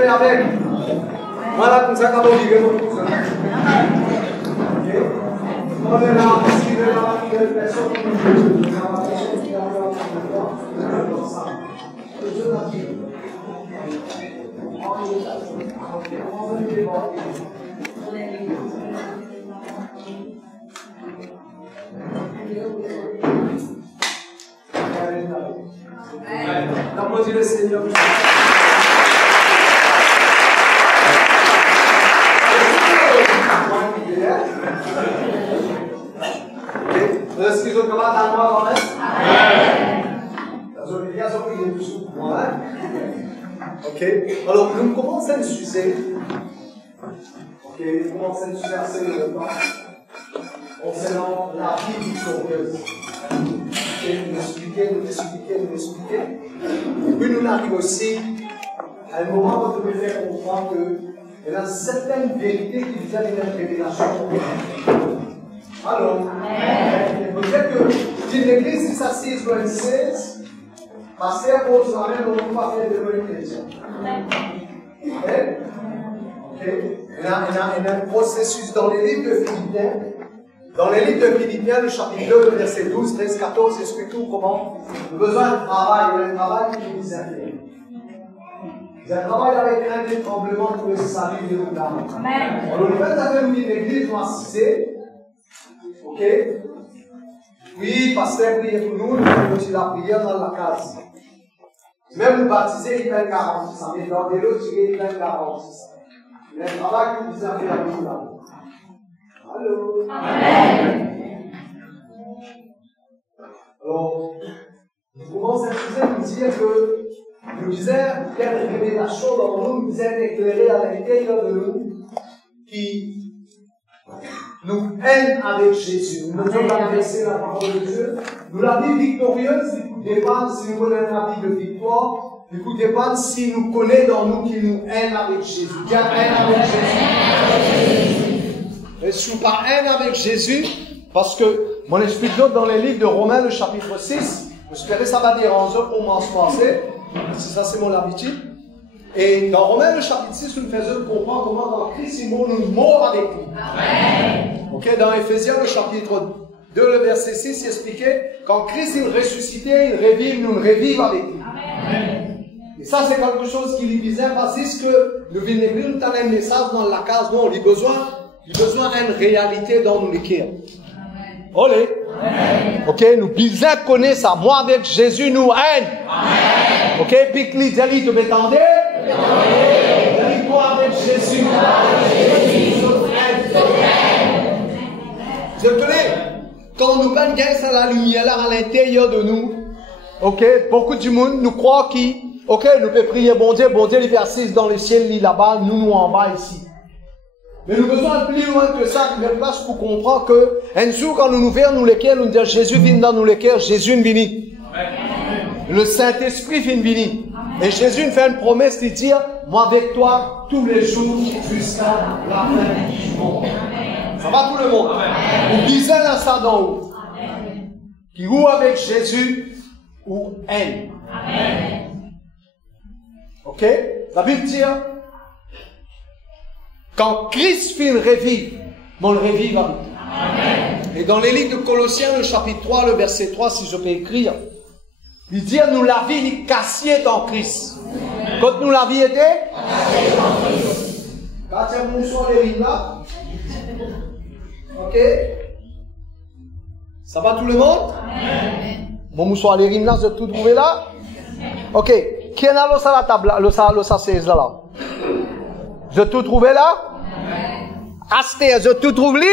fait avec. Voilà comme ça qu'on va dire. On est là, si vous avez une personne qui nous applaudissez le Seigneur. Est-ce qu'ils ont commencé à moi quand même? Ok. Alors, nous commençons à sujet. Ok, nous commençons à sujet assez longtemps. Concernant la vie victorieuse. Ok, nous expliquer. Et puis nous arrivons aussi à un moment où nous devons faire comprendre qu'il y a certaines vérités qui viennent d'une révélation. Alors, peut-être que une église qui s'assise dans une 16, pasteur pose la main, on ne peut pas faire de l'œil chrétien. Ok? Il y a un processus dans les livres de Philippiens. Dans les livres de Philippiens, le chapitre 2, le verset 12, 13, 14, explique tout comment besoin de travail, il y a un travail qui nous intéresse. Il y a un travail avec un des tremblements pour le salut de nos âmes. Alors, le fait d'avoir une église nous assisté, ok? Oui, pasteur, priez pour nous, nous faisons aussi la prière dans la case. Même nous baptiser, il fait 46. Ça met dans des lots, il fait 46. Il y a un travail qui nous intéresse à nous là. Allô? Amen. Alors, nous commençons à nous dire que nous disons quelle révélation dans nous nous est éclairée à l'intérieur de nous qui nous aime avec Jésus. Nous devons adresser la parole de Dieu. Nous la vie victorieuse, du coup, dépend si nous connaissons la vie de victoire, du coup, dépend si nous connaissons dans nous qui nous aime avec Jésus. Qui aime avec Jésus. Et je ne suis pas haine avec Jésus, parce que mon esprit d'autre dans les livres de Romains, le chapitre 6, j'espère que ça va déranger pour moi se passer, si ça c'est mon habitude. Et dans Romains, le chapitre 6, nous faisons comprendre comment dans Christ, nous morts avec lui. Amen. Ok, dans Éphésiens, le chapitre 2, le verset 6, il expliquait quand Christ il ressuscitait, il revive, nous revivons avec lui. Amen. Et ça, c'est quelque chose qui lui disait, parce que nous venons nous donner un message dans la case, non, il a besoin d'une réalité dans nos cœurs. Olé. Ok, nous bisons connaître ça. Moi avec Jésus, nous haine. Ok, puis qu'il dit, tu m'entendais? Moi avec Jésus. Je connais. Quand nous gagnons la lumière là à l'intérieur de nous, ok, beaucoup du monde nous croit ok, nous pouvons prier bon Dieu, il est assis dans le ciel là-bas, nous en bas ici. Mais nous besoin plus loin que ça, qu'il y a place pour comprendre que, un jour, quand nous nous verrons, nous les cœurs, nous disons, Jésus vient dans nous les cœurs, Jésus est venu. Le Saint-Esprit vient venir. Et Jésus nous fait une promesse de dire, moi avec toi, tous les jours, jusqu'à la fin du monde. Ça va tout le monde? Nous disons dans ça d'en haut. Qui ou avec Jésus, ou haine. Ok? La Bible dit, quand Christ fait le revive, on le revive avec lui. Et dans les livres de Colossiens, le chapitre 3, le verset 3, si je peux écrire, il dit, nous la vie cassée en Christ. Quand nous la vie était cassée en Christ. Quand il y a mon son les rimes là. Ok? Ça va tout le monde? Mon moussoir les rimes là, vous avez tout trouvé là? Ok. Qui est là, la table, le 16 là? Je tout trouvé là? Asté, je tout trouve lui?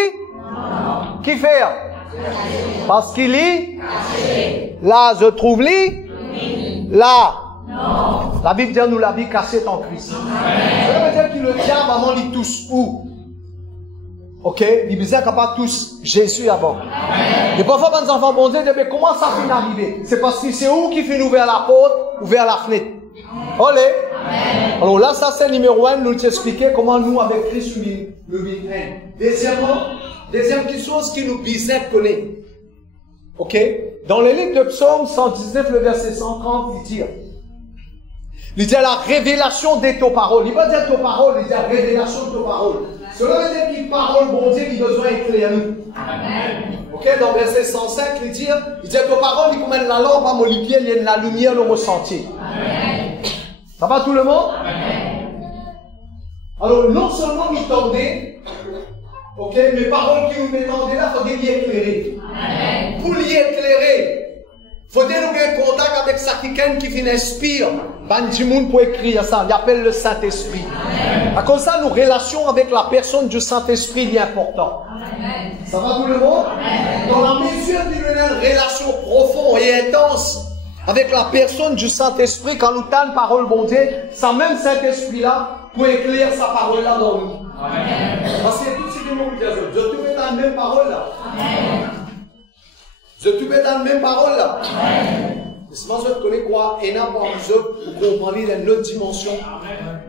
Non. Qui fait? Parce qu'il lit? Là, je trouve lui? Là? Non. La Bible dit nous la vie cassée en Christ. Ça veut dire que le diable avant lit tous où? Ok? Il disait qu'il n'y a pas tous Jésus avant. Et parfois, quand les enfants bon Dieu, mais comment ça fait arriver? C'est parce que c'est où qui fait ouvrir la porte, ouvrir la fenêtre. Olé. Alors là, ça c'est numéro 1, nous t'expliquer comment nous, avec Christ, nous vivons. Deuxième chose qui nous bisait connaître. Ok? Dans le livre de Psaume 119, le verset 130, il dit, Il dit la révélation de tes paroles. Il ne va pas dire tes paroles, il dit la révélation de tes paroles. Cela veut dire qu'il parole, bon Dieu, qui besoin d'éclairer nous. Ok, dans verset 105, il dit tes paroles, il commande la lampe à mon pied, il y a la lumière dans mon sentier. Ça va tout le monde? Alors, non seulement nous tendez, ok, mes paroles qui nous m'étendaient là, il faut les éclairer. Pour les éclairer, il faut nous avoir contact avec ça qui inspire. Bandimoun pour écrire ça, il appelle le Saint-Esprit. À cause de ça, nos relations avec la personne du Saint-Esprit est important. Ça va tout le monde? Dans la mesure d'une relation profonde et intense avec la personne du Saint-Esprit, quand nous tannons parole bon Dieu, ça même Saint-Esprit-là pour éclairer sa parole-là dans nous. Parce que tout ce que nous disons, je te mets dans la même parole là. Je te mets dans la même parole là. Mais si je connais quoi, il y a pour comprendre dans une autre dimension,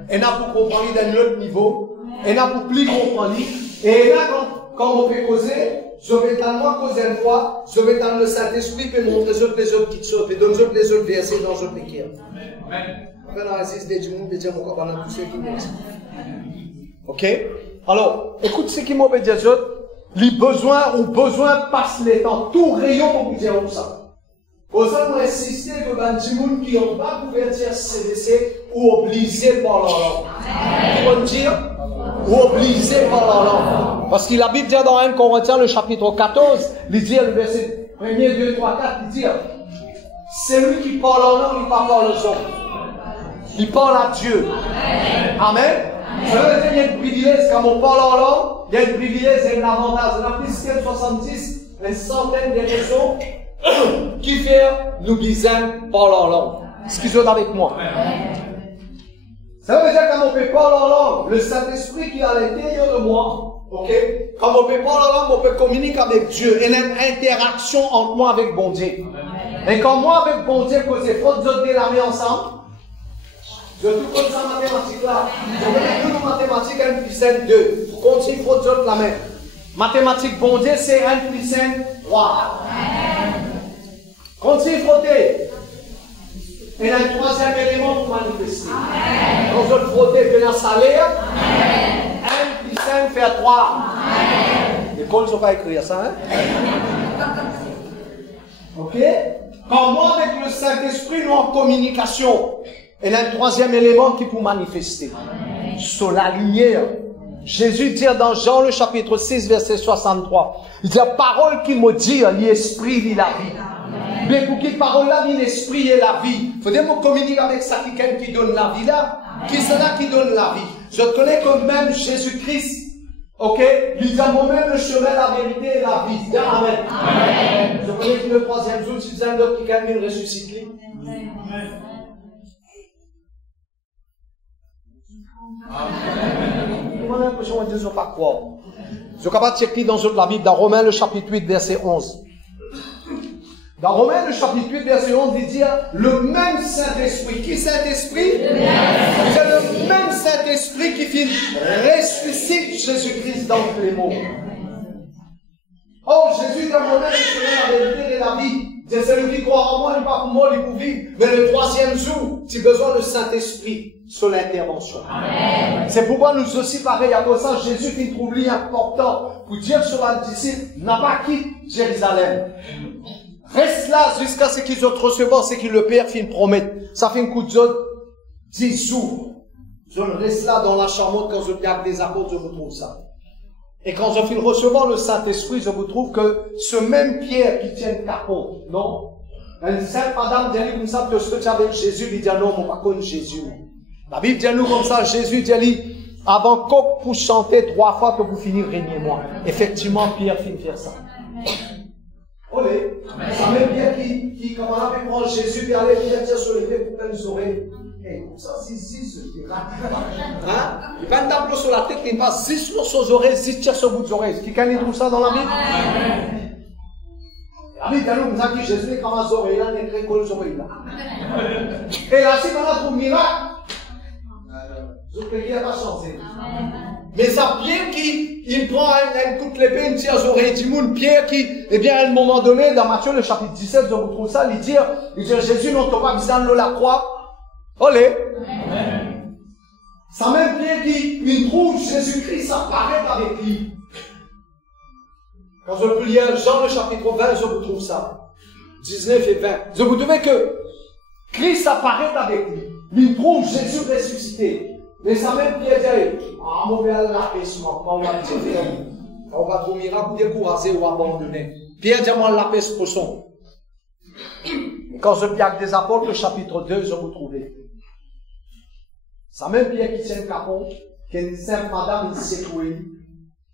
il y a pour comprendre dans un autre niveau, il y a pour plus comprendre. Et il y a quand on peut causer, je vais tellement causer une fois, je vais dans le Saint-Esprit et montrer les autres qui sautent, et donner les autres versets dans les autres écrits. Après, dans la 6 des gens, ils disent encore pendant tous ceux qui me disent. Ok? Alors, écoute ce qui m'a dit, les besoins ou besoins passent les temps. Tout rayon pour vous dire ça. Pour ça, on insiste que les gens qui n'ont pas couverture CDC ou obligés par leur langue. Ils vont dire, ou obligés par leur langue. Parce que la Bible dit dans 1 Corinthiens, le chapitre 14, il dit, le verset 1, 2, 3, 4, il dit, celui qui parle en langue, il parle aux hommes. Il parle à Dieu. Amen. Ça veut dire qu'il y a un privilège, quand on parle en langue, il y a un privilège et un avantage. On a plus que 70, une centaine de raisons qui fait nous disons parler en langue. Excusez-moi avec moi. Ça veut dire quand on peut parler en langue, le Saint-Esprit qui est à l'intérieur de moi, ok? Quand on peut parler en langue, on peut communiquer avec Dieu. Il y a une interaction entre moi avec bon Dieu. Et quand moi avec bon Dieu, quand c'est faut de la main ensemble, je tout comme ça mathématiques là. Je vais mettre nos mathématiques 1 plus 5, 2. Pour continuer, il faut de la main. Mathématiques bon Dieu, c'est 1 plus 5, 3. Continue frotter. Et il y a un troisième élément pour manifester. Quand je frotter, je vais la salaire. 1 plus 5 fait 3. L'école ne sont pas écrire ça, hein? Ok? Quand moi, avec le Saint-Esprit, nous en communication. Et il y a un troisième élément qui peut manifester. Sur la lumière. Jésus dit dans Jean le chapitre 6, verset 63. Il dit la parole qui me dit, l'esprit, il la vie. Mais pour qu'il parole là, l'esprit et la vie. Il faut dire que communiquer avec ça qui donne la vie là. Qui c'est là qui donne la vie? Je connais que même Jésus-Christ, ok, il dit moi-même le chemin, la vérité et la vie. Dis Amen. Amen. Je connais que le troisième jour, si vous avez d'autres qui gagnent ressusciter. Amen. On a l'impression qu'ils ne disent pas quoi. Je suis capable de checker dans la Bible, dans Romains le chapitre 8, verset 11. Dans Romains le chapitre 8, verset 11, il dit le même Saint-Esprit. Qui Saint-Esprit? C'est le même Saint-Esprit qui ressuscite Jésus-Christ dans les mots. Oh, Jésus dans moi-même, je serai la vérité et la vie. C'est celui qui croit en moi, il n'est pas pour moi, il est pour vivre. Mais le troisième jour, tu as besoin du Saint-Esprit sur l'intervention. C'est pourquoi nous aussi, pareil, à cause de ça, Jésus qui trouve important pour dire sur un disciple, n'a pas quitté Jérusalem. Reste là jusqu'à ce qu'ils ont recevoir ce que le Père fait une promesse. Ça fait un coup de zone 10 jours. Je reste là dans la charmante quand je regarde les apôtres, je vous trouve ça. Et quand je finis recevoir le Saint-Esprit, je vous trouve que ce même Pierre qui tient le capot, non? Une sainte madame dit comme ça, que ce que tu as avec Jésus, il dit non, mon pas contre Jésus. La Bible dit nous comme ça, Jésus dit, avant qu'on puisse chanter 3 fois que vous finissez régner moi. Effectivement, Pierre finit faire ça. Olé. Ça même Pierre qui comme on avait prendre Jésus et aller dire sur les pieds pour faire les oreilles. Et comme ça, si, hein? Il n'y a pas un tableau sur la tête, il n'y a pas 6 morceaux aux oreilles, 6 tiers sur le bout des oreilles. Quelqu'un lit tout ça dans la Bible? La Bible dit nous, comme ça, que Jésus est comme les oreilles là, il est très cool les oreilles là. Et là, si on a trouvé miracle, je peux dire pas changer. Mais ça, Pierre qui, il prend un coup de l'épée, il tire aux oreilles du monde, Pierre qui, eh bien, à un moment donné, dans Matthieu, le chapitre 17, je vous trouve ça, il dit, Jésus, non, t'as pas besoin de la croix. Olé. Ça même Pierre qui, il trouve Jésus-Christ apparaître avec lui. Quand je peux lire Jean le chapitre 20, je vous trouve ça. 19 et 20. Je vous trouvez que Christ apparaît avec lui. Il trouve Jésus ressuscité. Mais ça même Pierre dit, ah, mon père, la paix, on va dire, on va trouver miracle, décourager ou abandonner. Pierre dit, moi, la paix, ce poisson. Quand je lis avec des apôtres, le chapitre 2, je vous trouvez. Ça même Pierre qui tient le capot, qui est une sainte madame, il s'est trouvé.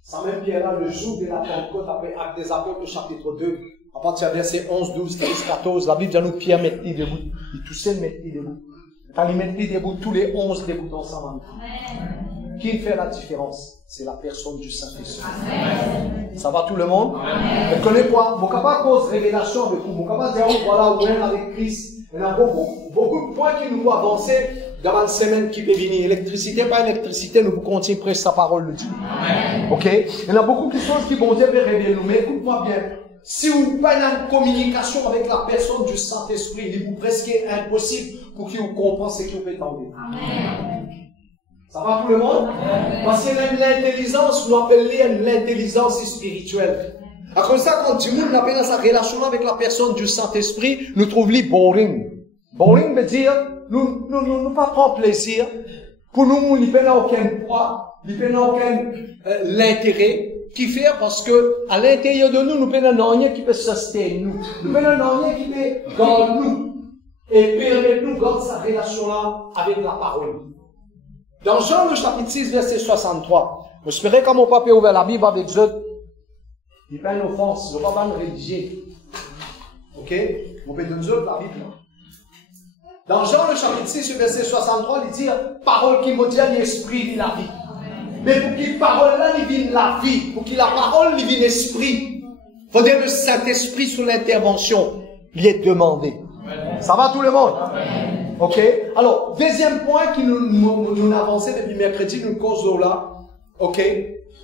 Ça même Pierre là, le jour de la Pentecôte, après acte des apôtres, le chapitre 2, à partir du verset 11, 12, 13, 14, la Bible dit nous, Pierre mettait debout. Il toussait, mettait debout. Quand il mettait debout, tous les 11 debout ensemble. Qui fait la différence? C'est la personne du Saint-Esprit. Ça va tout le monde? Vous connaissez quoi? Vous capable de poser révélation avec vous. Vous capable de dire, voilà, où est avec Christ. Il y a beaucoup de points qui nous doivent avancer dans la semaine qui peut venir. Électricité, pas électricité, nous vous continuons presque sa parole le dit. Ok? Il y en a beaucoup de choses qui vont dire, révéler nous. Mais écoute-moi bien. Si vous n'avez pas une communication avec la personne du Saint-Esprit, il est presque impossible pour qu'il vous comprenne ce qu'il peut t'enlever. Ça va tout le monde? Parce qu'il y a l'intelligence, nous appelons l'intelligence spirituelle. À cause de ça, quand tout le monde n'a pas sa relation avec la personne du Saint-Esprit, nous trouvons boring. Boring veut dire, nous pas prendre plaisir. Pour nous, il n'y a aucun poids, il n'y a aucun l'intérêt qui fait parce que à l'intérieur de nous, nous n'avons rien qui peut soutenir nous. Nous n'avons rien qui peut garder nous et permettre nous de garder sa relation-là avec la parole. Dans Jean le chapitre 6, verset 63, vous espérez quand mon papa a ouvert la Bible avec eux, il n'y a pas une offense, il n'y a pas de religieux. Ok? On peut donner la Bible. Dans Jean le chapitre 6, verset 63, il dit, parole qui me dit l'esprit de la vie. Mais pour qu'il parole là, il vienne la vie. Pour qu'il la parole, il vienne l'esprit. Il faut dire le Saint-Esprit sur l'intervention. Il est demandé. Ça va tout le monde? Ok? Alors, deuxième point qui nous avancé depuis mercredi, nous causons là. Ok?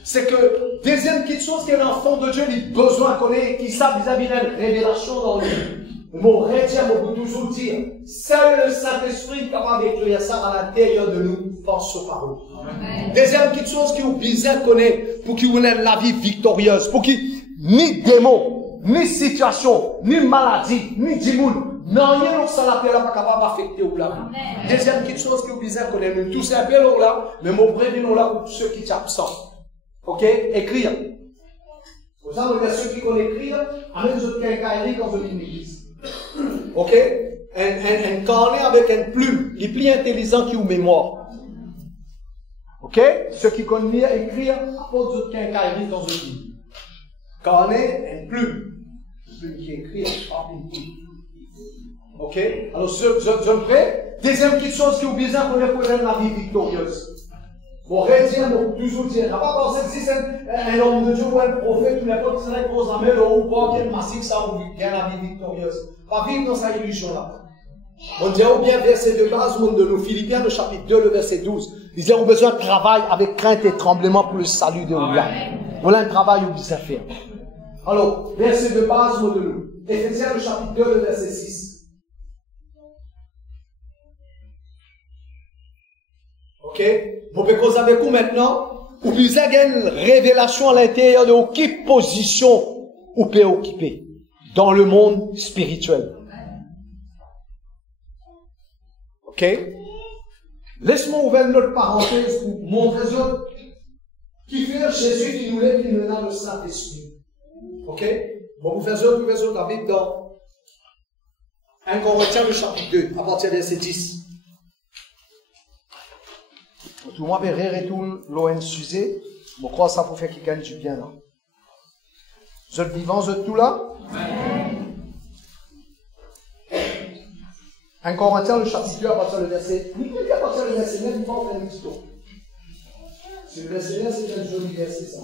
C'est que, deuxième petite chose que l'enfant de Dieu, il a besoin qu'on ait, qu'il sache vis-à-vis d'une révélation dans lui. Mon retien, on peut toujours dire, seul le Saint-Esprit est capable d'écrire ça à l'intérieur de nous, par sa parole. Deuxième petite chose qui est bizarre qu'on ait, pour qu'il ait la vie victorieuse, pour qu'il, ni démon, ni situation, ni maladie, ni dimoun, non, rien ça la paix là pas capable d'affecter ou là. Deuxième petite chose qui est bizarre qu'on ait, nous tous un peu là, mais mon prénom là pour tous ceux qui sont absents. Ok? Écrire. Pour ça, nous, ceux qui connaissent écrire, amène autres quincailleries dans une église. Ok? Un carnet avec une plume, il est plus intelligent qu'une mémoire. Ok? Ceux qui connaissent écrire, apportent d'autres quincailleries dans une livre. Carnet, une plume. Une plume qui écrit, une plume. Ok? Alors, je me prête. Deuxième petite chose qui est bizarre qu'on ait pour la vie victorieuse. Bon, retient, donc, toujours dire. On n'a pas pensé que si c'est un homme de Dieu ou un prophète ou n'importe qui serait qu'on s'amène au pas quel massif ça ou bien la vie victorieuse. Pas vivre dans sa illusion-là. On dit, ou bien verset de base, ou de nous, Philippiens, le chapitre 2, le verset 12. Il dit, on a besoin de travail avec crainte et tremblement pour le salut de l'homme. Voilà un travail où vous à faire. Alors, verset de base, ou de nous. Éphésiens, le chapitre 2, le verset 6. Ok? Vous pouvez causer avec vous maintenant, ou vous avez une révélation à l'intérieur de quelle position vous pouvez occuper dans le monde spirituel. Ok? Laisse-moi ouvrir une autre parenthèse pour montrer qui fait Jésus qui nous lève, qui nous donne le Saint-Esprit. Ok? Bon, vous faites autre la Bible dans 1 Corinthiens, le chapitre 2, à partir du verset 10. Tout le monde peut retourner l'ON sujet. Je crois que ça pour faire qu'il gagne du bien là. Vous êtes vivants, vous êtes tout là? 1 Corinthiens, le chapitre 2, à partir du verset. À partir du verset 9, il faut faire un petit tour. C'est le verset 9, c'est un joli verset, ça.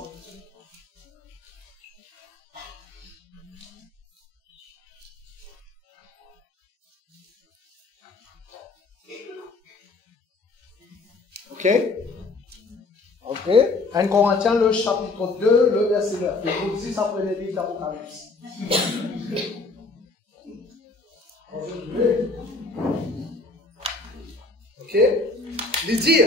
Ok? Ok? 1 Corinthiens, le chapitre 2, le verset 9. Et vous aussi, ça prenait le livre d'Apocalypse. Ok? Il dit,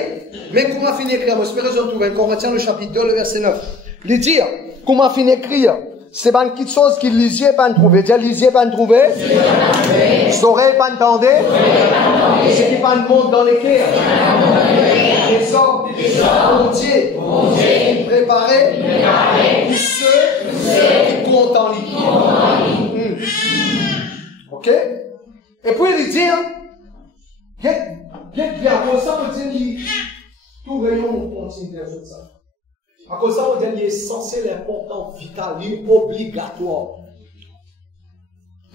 mais comment finir écrire? Moi, j'espère que je trouve, Corinthiens, le chapitre 2, le verset 9. Il dit, comment finir écrire? C'est pas une petite chose qu'il lisiez, pas trouver. Dire, lisiez, pas trouver. Saurez, pas entendre. Ce qui pas le monde dans les cœurs. Les hommes, mon Dieu, préparés pour ceux qui comptent en lui. Ok? Et puis il dit, bien, pour ça, on dit, tout rayon continue de faire ça. À cause de ça, on dit qu'il est essentiel, important, vital, obligatoire.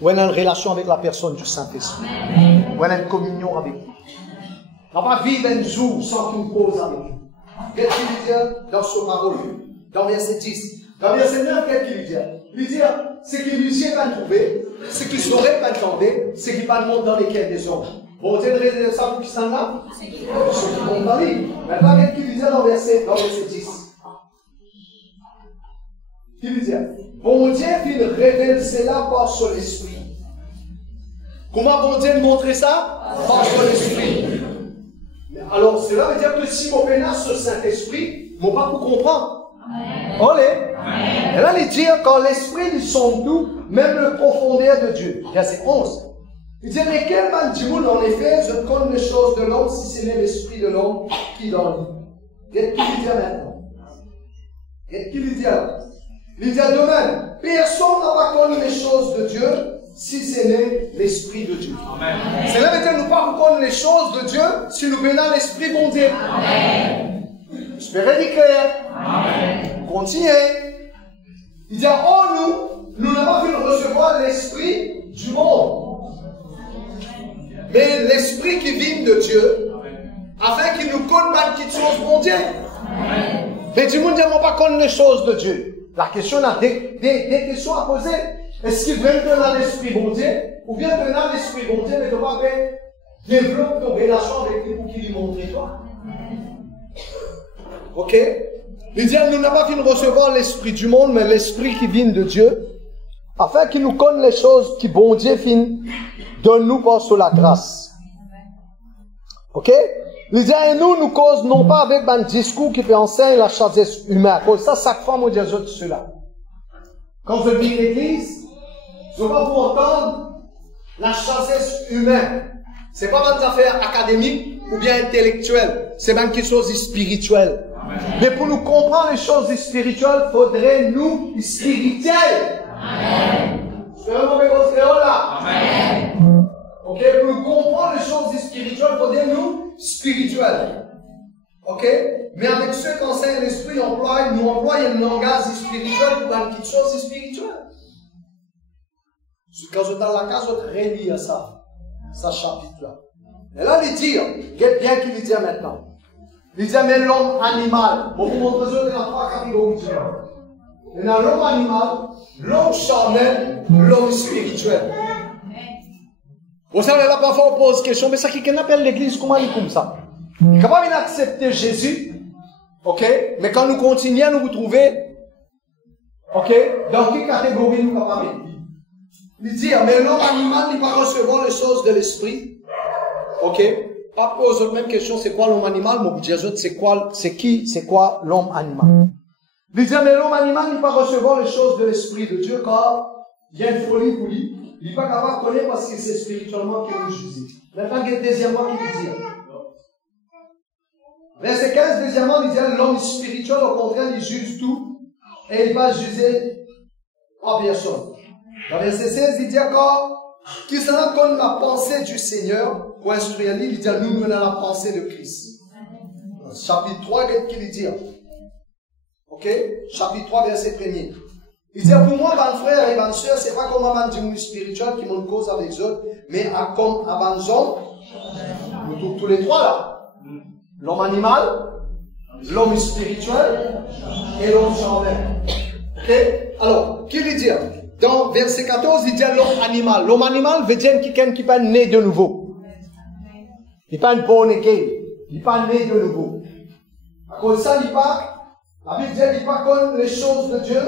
On a une relation avec la personne du Saint-Esprit. On a une communion avec lui. On ne va pas vivre un jour sans qu'il nous pose avec lui. Qu'est-ce qu'il dit dans ce parole? Dans verset 10. Dans verset 9, qu'est-ce qu'il dit? Il dit, ce qu'il lui dit pas trouver, ce qu'il saurait pas entendre, ce qui pas le monde dans lesquels des hommes. Bon, Dieu réserve ça pour qui s'en a? Ceux qui comptent dans lui. Maintenant, qu'est-ce qu'il dit dans verset 10? Il lui dit, bon Dieu, il révèle cela par son esprit. Comment bon Dieu montre ça? Par son esprit. Alors, cela veut dire que si mon pénal ce Saint-Esprit, mon pas pour comprendre. Olé. Et là, il dit, quand l'esprit lui sonde tout, même le profondeur de Dieu. Verset 11. Il dit, mais quel man dit en effet, je connais les choses de l'homme si ce n'est l'esprit de l'homme qui dans lui. Qu'est-ce qu'il dit maintenant? Qu'est-ce qu'il dit alors? Il dit de même, personne n'a pas connu les choses de Dieu si ce n'est l'Esprit de Dieu. Cela veut dire que nous ne pouvons pas connaître les choses de Dieu si nous venons à l'Esprit bon Dieu. J'espère dire clair. Continuez. Il dit, oh nous n'avons pas pu recevoir l'Esprit du monde. Mais l'Esprit qui vient de Dieu, afin qu'il nous connaisse pas de petites choses bon Dieu. Mais du monde n'a pas connu les choses de Dieu. La question a des questions à poser. Est-ce qu'il vient dans l'esprit bon Dieu, ou bien dans l'esprit bon Dieu, mais tu vas développer ton relation avec lui pour qu'il lui montre toi? Ok? Il dit, nous n'avons pas fini de recevoir l'esprit du monde, mais l'esprit qui vient de Dieu, afin qu'il nous connaisse les choses qui bon Dieu finit, donne-nous par sur la grâce. Ok? Il dit, et nous cause non pas avec un discours qui fait enseigner la sagesse humaine. Comme ça, chaque fois, moi, je dis cela. Quand je vis l'église, je ne vais pas vous entendre la sagesse humaine. Ce n'est pas une affaire académique ou bien intellectuelle. C'est même quelque chose de spirituel. Amen. Mais pour nous comprendre les choses spirituelles, il faudrait nous spirituels. Amen. Je vais vous montrer là. Amen. Ok? Pour nous comprendre les choses spirituelles, il faudrait nous spirituels. Ok? Mais avec ceux qui enseignent l'esprit, nous employons un langage spirituel pour dans quelque chose de spirituel. Quand je suis dans la case, je relis ça chapitre-là. Et là, il dit, regarde bien qu'il dit maintenant. Il dit, mais l'homme animal. Bon, vous montrez ça dans trois catégories. Il y a l'homme animal, l'homme charnel, l'homme spirituel. Vous savez, là, parfois, on pose question, mais ça qui appelle l'église, comment il est comme ça? Il est capable d'accepter Jésus, ok? Mais quand nous continuons à nous retrouver, ok? Dans quelle catégorie nous sommes capables? Il dit, mais l'homme animal n'est pas recevoir les choses de l'esprit, ok? Pas poser la même question, c'est quoi l'homme animal? Mon Dieu, c'est quoi l'homme animal? Il dit, mais l'homme animal n'est pas recevoir les choses de l'esprit de Dieu, car il y a une folie pour lui. Il n'est pas capable de connaître parce que c'est spirituellement qu'il nous juge. Maintenant, il y a deuxièmement qui dit. Verset 15, deuxièmement, il dit l'homme spirituel, au contraire, il juge tout et il va juger en personne. Dans verset 16, il dit encore qu'il se rend compte de la pensée du Seigneur pour instruire lui. Il dit nous menons la pensée de Christ. Chapitre 3, qu'est-ce qu'il dit? Ok? Chapitre 3, verset 1er. Il dit, pour moi, mes frères et mes soeurs, c'est pas comme un monde spirituel qui m'ont cause avec eux, mais comme un homme, tous les trois là. L'homme animal, l'homme spirituel et l'homme charnel. Ok? Alors, qui lui dit? Dans verset 14, il dit l'homme animal. L'homme animal veut dire quelqu'un qui n'est pas né de nouveau. Il n'est pas une born again. Il n'est pas né de nouveau. À cause de ça, il n'est pas, la Bible dit, il n'est pas comme les choses de Dieu.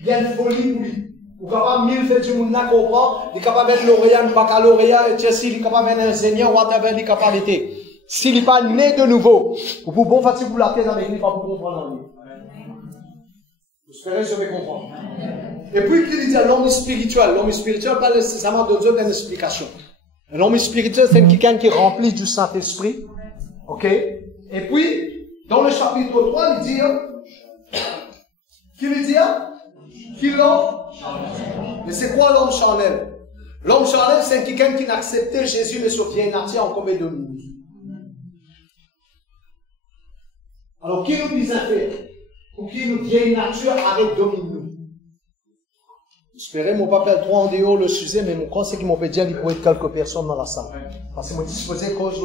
Il y a une folie pour lui. Ou capable mille fait du monde n'a comprend, il est capable d'être lauréat, baccalauréat, et il est capable d'être enseignant, whatever, il est capable d'être. s'il n'est pas né de nouveau, ou pour bon fatiguer vous la tête avec lui, pas pour comprendre lui. J'espère que je vais comprendre. Et puis, il dit l'homme spirituel. L'homme spirituel, pas nécessairement donner une explication. L'homme spirituel, c'est quelqu'un qui est rempli du Saint-Esprit. Ok? Et puis, dans le chapitre 3, il dit, qu'il l'homme. Mais c'est quoi l'homme charnel? L'homme charnel, c'est quelqu'un qui n'acceptait Jésus, mais son vieille nature en comme de nous. Alors, qui nous dit fait? Pour qui nous vieille nature arrête de dominer nous? J'espérais mon papa le 3 en dehors le sujet, mais mon croix, c'est qu'il m'a dit qu'il pourrait être quelques personnes dans la salle. Parce que moi, disposé cause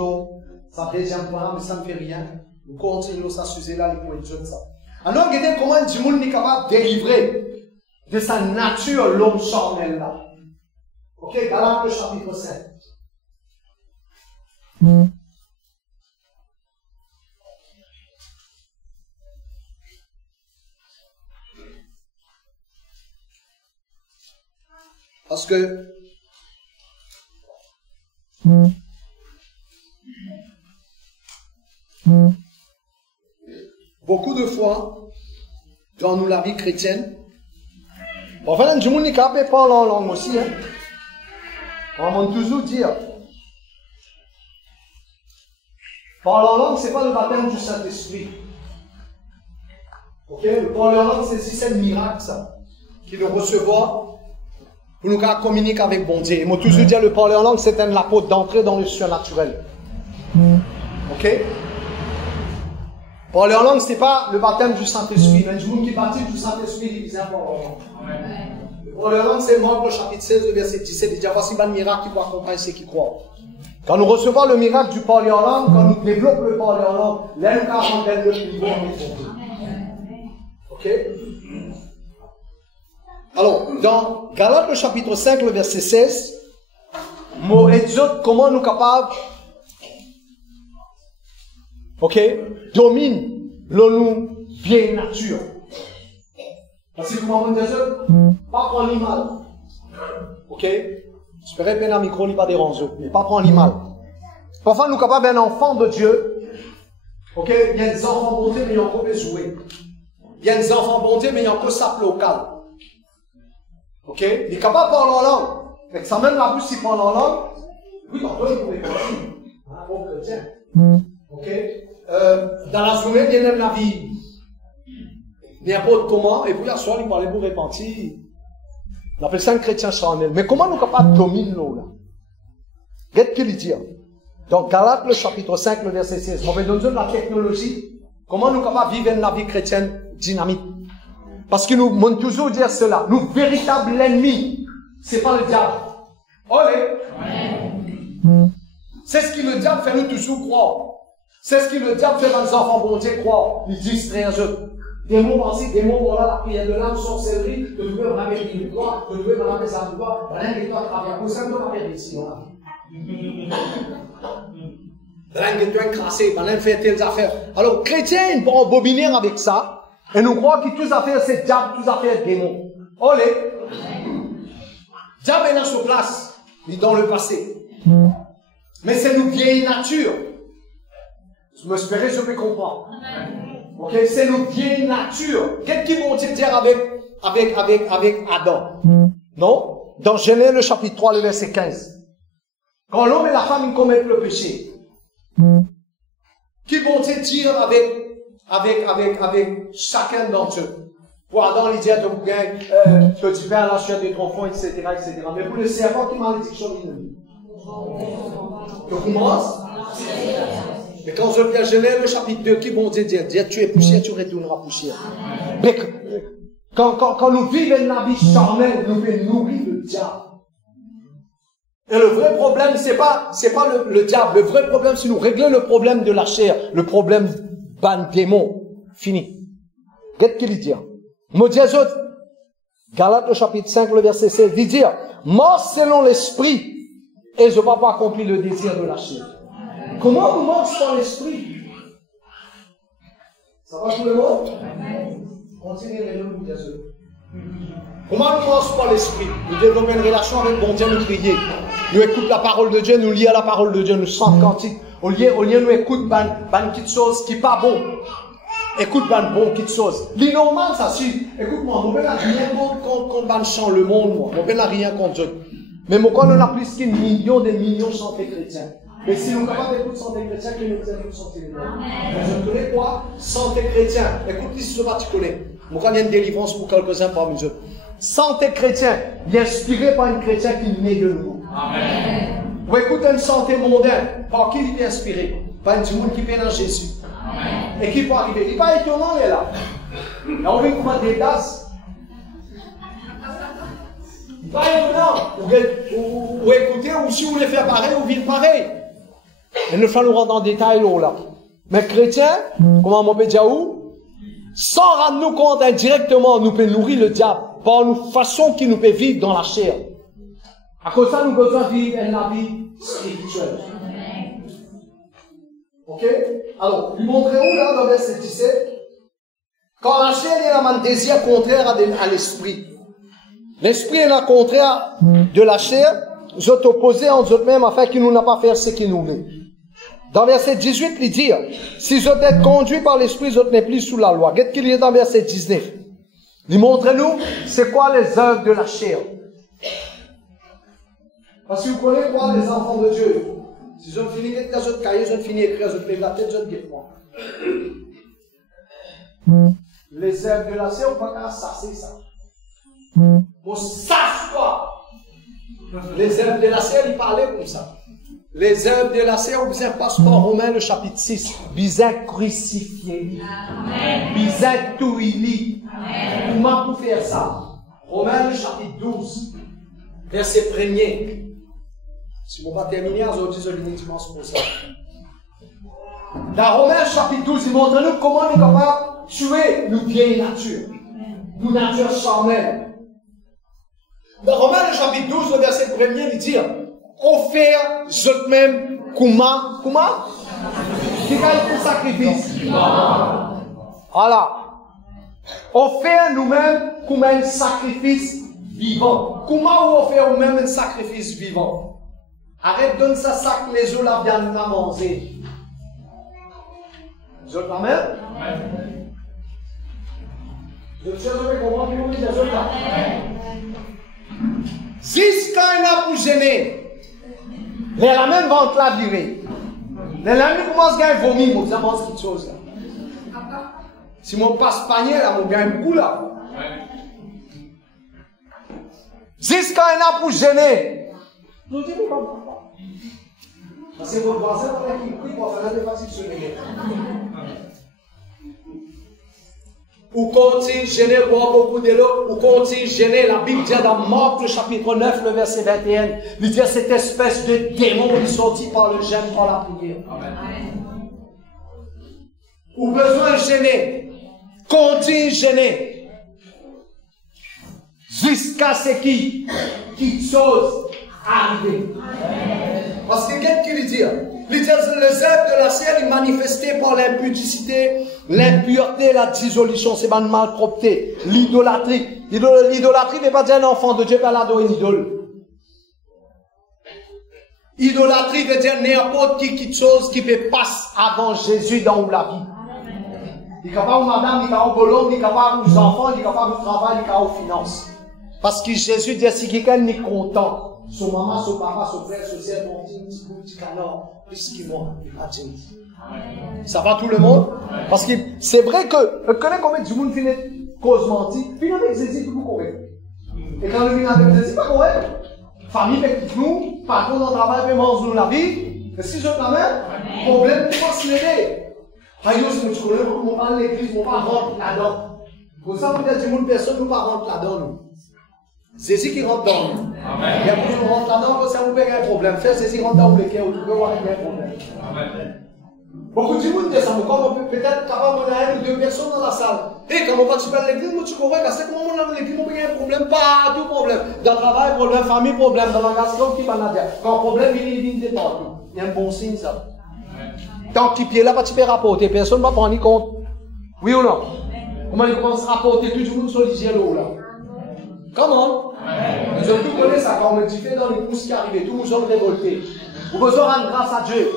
ça deuxième point, mais ça ne fait rien. Nous continuons ça sujet là, il pourrait être jeune ça. Alors, regardez comment le monde est capable de délivrer de sa nature l'homme charnel là. Ok, Galates le chapitre 5. Parce que beaucoup de fois, dans nous la vie chrétienne, enfin, du monde qui parle en langue aussi, hein. On va toujours dire, parler en langue, c'est pas le baptême du Saint-Esprit. Ok, le parler en langue, c'est le miracle, ça, qui le recevoir. Pour nous communiquer avec bon Dieu. Et moi, toujours dire, le parler en langue, c'est la porte d'entrée dans le surnaturel. Ok? Parler en langue, ce n'est pas le baptême du Saint-Esprit. Mais du monde qui baptise du Saint-Esprit, il dit parler en langue. Le parler en langue, c'est Marc, le chapitre 16, le verset 17. Il dit, voici le miracle qui peut accompagner ceux qui croient. Quand nous recevons le miracle du parler en langue, quand nous développons le parler en langue, là, nous avons le niveau en ok? Alors, dans Galates le chapitre 5, le verset 16, mot exode, comment nous capables, ok, domine nous vieille nature. Parce que comment on dit ça? Pas prendre l'animal. Ok? J'espère que un micro n'est pas dérangeant, mais pas prendre l'animal. Parfois, nous capables d'un enfant de Dieu. Ok? Il y a des enfants bontés, mais ils ont pas jouer. Il y a des enfants bontés, mais ils ont pas s'appeler au calme. Ok? Il est capable de parler en langue. Avec ça même la bouche, s'il parle en langue, oui, pardon, il pourrait parler. Un bon chrétien. Ok? Dans la journée, il y a la vie. N'importe comment, et puis la soirée, il parlait pour repentir. On appelle ça un chrétien charnel. Mais comment nous sommes capables de dominer nous, là? Qu'est-ce qu'il dit? Donc, Galates, le chapitre 5, le verset 16. On va donner la technologie. Comment nous sommes capables de vivre une vie chrétienne dynamique? Parce que nous montrons toujours dire cela. Nos véritables ennemis, c'est pas le diable. Olé! C'est ce que le diable fait nous toujours croire. C'est ce que le diable fait dans les enfants bon Dieu croire. Ils disent très jeunes. Des mots par-ci, des mots par-là, la prière de l'âme, sorcellerie, de trouver dans la vérité de toi, de trouver dans la maison de toi, rien que toi à travers. Pour ça, nous avons fait ici, on a rien que toi encrassé, on a fait telles affaires. Alors, chrétiens, ils vont bobiner avec ça. Et nous croyons que toutes affaires, c'est diable, toutes affaires, démon. Olé! Diable est dans sa place, mais dans le passé. Mais c'est nos vieilles natures. Je m'espérais, je peux comprendre. Ok? C'est nos vieilles natures. Qu'est-ce qu'ils vont dire avec Adam? Non? Dans Genèse, le chapitre 3, le verset 15. Quand l'homme et la femme, ils commettent le péché. Qu'ils vont dire avec chacun d'entre eux. Pour Adam, il dit à ton gain, que tu perds la chair de ton enfant, etc., etc. Mais pour le serpent, qui malédiction il nous dit? Que commence? Mais quand je viens Genèse, le chapitre 2, qui vont dire, tu es poussière, tu retourneras poussière. Mais quand nous vivons la vie charnelle, nous devons nourrir le diable. Et le vrai problème, c'est pas le diable. Le vrai problème, c'est nous régler le problème de la chair, le problème ban démon. Fini. Qu'est-ce qu'il dit? Maudit autres. Galates, le chapitre 5, le verset 16, il dit, mort selon l'esprit, et je ne vais pas accomplir le désir de la chair. Comment nous marche par l'esprit? Ça va tout le monde? Continuez les noms de Jésus. Comment nous marche par l'esprit? Nous développons une relation avec bon Dieu, nous prier. Nous écoutons la parole de Dieu, nous lisons la parole de Dieu, nous chantons cantiques. Au lieu nous écoute ban quelque chose qui pas bon. Écoute ban bon quelque chose. L'innormal, ça suit. Écoute-moi, mon père n'a rien contre ban chant le monde, moi. Mon père n'a rien contre Dieu. Mais mon corps, on a plus qu'un million de millions de santé chrétiens. Mais si nous sommes capables d'écouter santé chrétien, que nous avons santé chrétien. Je connais quoi? Santé chrétien. Écoute, si ce que tu connais. Mon corps, il y a une délivrance pour quelques-uns parmi eux. Santé chrétien, il est inspiré par un chrétien qui naît de nouveau. Amen. Ou écoute une santé mondaine, par qui il est inspiré? Par un monde qui est dans Jésus. Amen. Et qui peut arriver? Il n'est pas étonnant, il est là. Et on vient comment des tasses. Il n'est pas étonnant. Ou écoutez, ou si vous voulez faire pareil, ou vivre pareil. Et nous allons rentrer dans le détail là. Mais chrétien, comment on peut dire où? Sans rendre nous compte indirectement, nous peut nourrir le diable par une façon qui nous peut vivre dans la chair. À cause de ça, nous avons besoin de vivre la vie spirituelle. Ok? Alors, lui montrer où là, dans verset 17? Quand la chair est un désir contraire à l'esprit. L'esprit est le contraire de la chair, vous êtes opposés en eux-mêmes afin qu'il nous n'a pas fait ce qu'il nous veut. Dans verset 18, il dit, si vous êtes conduits par l'esprit, vous n'êtes plus sous la loi. Qu'est-ce qu'il y a dans verset 19? Il montre-nous, c'est quoi les œuvres de la chair. Parce que vous connaissez quoi les enfants de Dieu? Si vous avez fini d'écrire votre cahier, vous avez fini d'écrire, vous avez la tête, vous avez moi. Les œuvres de la chair, on ne peut pas s'asser ça. On sache quoi? Les œuvres de la chair, il parlait comme ça. Les œuvres de la chair, on vous passe par Romains le chapitre 6. Bizarre crucifié. Bizarre touilli. Comment pour faire ça? Romains le chapitre 12. Verset 1er. Si on va terminer, on va dire uniquement pour ça. Dans Romains chapitre 12, il montre nous comment on est capable de tuer nos vieilles natures. Nos natures charnelles. Dans Romains le chapitre 12, le verset 1er, il dit offert eux-mêmes comment? Qui gagne pour sacrifice? Voilà. Offert nous-mêmes comme un sacrifice vivant. Comment on offert nous-mêmes un sacrifice vivant? Arrête de donner ça sac les eaux la viande à manger. Vous êtes amen? Je ne sais pas comment vous dites les autres là. Jusqu'à un pour gêner. Les lamelles vont te la virer. Les lamelles commencent à vomir, moi, ça mange quelque chose là. Si mon passe panier là, mon gagne beaucoup là. Jusqu'à un pour gêner. Nous disons pas. Parce que votre voisin, qui prie pour faire des facile sur les ou continue gêner, boire beaucoup de l'eau, ou continue gêner. La Bible dit dans Marc, le chapitre 9, le verset 21, il dit cette espèce de démon qui sortit par le jeûne, par la prière. Amen. Ou besoin de gêner, continue gêner, jusqu'à ce qui chose arrive. Parce que qu'est-ce qu'il dit? Les œuvres de la chair sont manifestées par l'impudicité, l'impureté, la dissolution, c'est une malpropreté, l'idolâtrie. L'idolâtrie ne veut pas dire un enfant de Dieu peut l'adorer une idole. Idolâtrie veut dire n'importe qui chose qui peut passer avant Jésus dans la vie. Il est capable de madame, il est capable de boulot, il est capable de enfants, il est capable de travail, il est capable de finances. Parce que Jésus dit si quelqu'un est content, son maman, son papa, son frère, son sœur, mon petit canard, plus qu'il moi, il va dire. Ça va tout le monde? Parce que c'est vrai que, vous connaissez combien de monde finit cause mentie, puis avec Jésus, tout correct. Et quand nous venons avec Jésus, pas correct. Famille avec nous, patron dans le travail, puis mange nous la vie. Et si je te la mets, problème, tu vas se lever. Aïe, si tu connais, on va à l'église, on va rentrer là-dedans. Pour ça, vous dites, du personne ne va pas rentrer là-dedans, nous. Jésus qui rentre dans nous. Il y a beaucoup de rentre là-dedans, ça vous fait un problème. Faire Jésus rentre dans le cœur, vous pouvez avoir un problème. Beaucoup de monde descend, comme on peut peut-être capable de un ou deux personnes dans la salle. Et quand on participe à l'église, tu comprends, parce que comment on a l'église, on a un problème, pas tout problème. Dans le travail, problème, famille, problème, dans l'engagement, qui va dire. Quand problème, il vient de partout. Il y a un bon signe, ça. Tant que tu pieds là, tu peux rapporter, personne ne va prendre compte. Oui ou non? Comment il commence à rapporter tout le monde sur les yeux là? Comment? Nous avons tout connu ça quand on me dit fait dans les pousses qui arrivaient, tout le monde révolté. Vous besoin de rendre grâce à Dieu.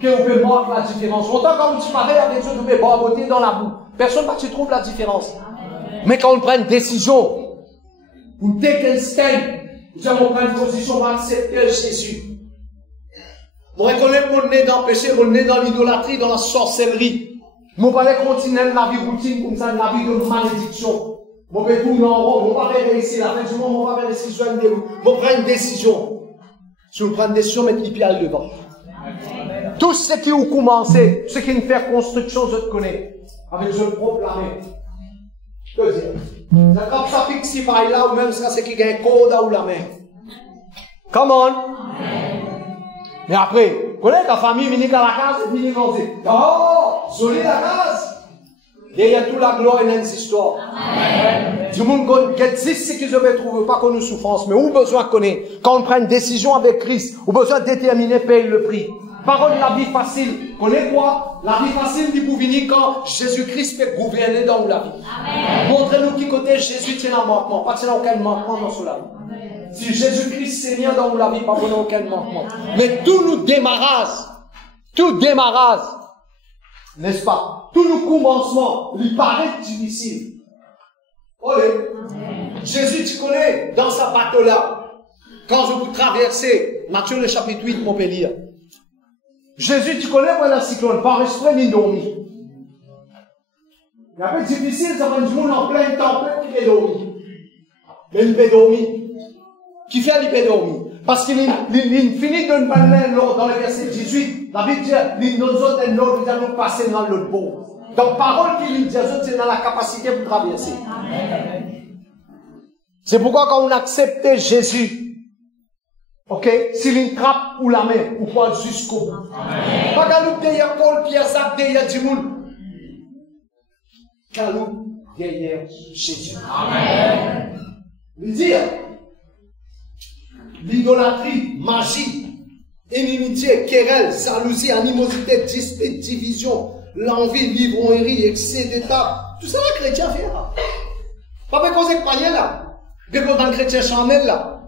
que vous pouvez voir la différence. Autant quand vous parlez avec Dieu, vous pouvez botter dans la boue. Personne ne trouve la différence. Mais quand on prend une décision, ou take a stand, vous allez prendre une position pour accepter Jésus. Vous reconnaissez mon nez dans le péché, mon nez dans l'idolâtrie, dans la sorcellerie. Vous allez continuer la vie routine comme ça, la vie de malédiction. Vous pouvez tourner en rond, vous ne pouvez pas réussir. La fin du monde, vous ne pouvez pas réussir. Vous prenez une décision. Si vous prenez une décision, mettez les pieds à devant. Tout ce qui vous commencez, ce qui nous fait construction, je te connais. Avec je le proclamer. Deuxième. J'attrape ça fixe par là, ou même ça, c'est qui gagne code ou la main. Come on. Mais après, vous connaissez la famille, venez dans la case, et venez comme ça. Oh, joli la case. Il y a toute la gloire dans cette histoire. Du monde qui dit ce que je vais trouver, pas qu'on nous souffrance, mais où besoin de connaître. Quand on prend une décision avec Christ, ou besoin de déterminer, payer le prix. Parole de la vie facile. Connais quoi? La vie facile, il peut venir quand Jésus-Christ peut gouverner dans la vie. Montrez-nous qui côté Jésus tient un manquement. Pas tient aucun manquement dans la vie. Si Jésus-Christ Seigneur dans la vie, pas qu'on aucun manquement. Mais tout nous démarrage. Tout démarrage. N'est-ce pas? Tout nous commencement, il paraît difficile. Olé. Jésus, tu connais, dans sa bateau-là, quand je vous traversez, Matthieu le chapitre 8, mon lire. Jésus, tu connais moi la cyclone, par esprit ni dormi. Il y a un peu difficile, ça va du monde en pleine tempête qui fait dormir. Mais il fait dormir. Qui fait il fait dormir? Parce qu'il finit de nous parler dans le verset 18. La Bible dit, nous autres, nous allons passer dans l'autre bord. Donc, parole qu'il dit, c'est dans la capacité de traverser. C'est pourquoi quand on accepte Jésus, ok, s'il une trappe ou la main, ou pas jusqu'au bout. Pas qu'à nous derrière Paul, Pierre, Zach, derrière du monde. Qu'à nous derrière Jésus. Amen. Il dit, l'idolâtrie, magie, inimitié, querelle, jalousie, animosité, dispute, division, l'envie, l'ivrognerie, excès d'état. Tout ça, le chrétien fait là. Pas parce qu'on s'est payé là. Bien qu'on dans le chrétien charnel là.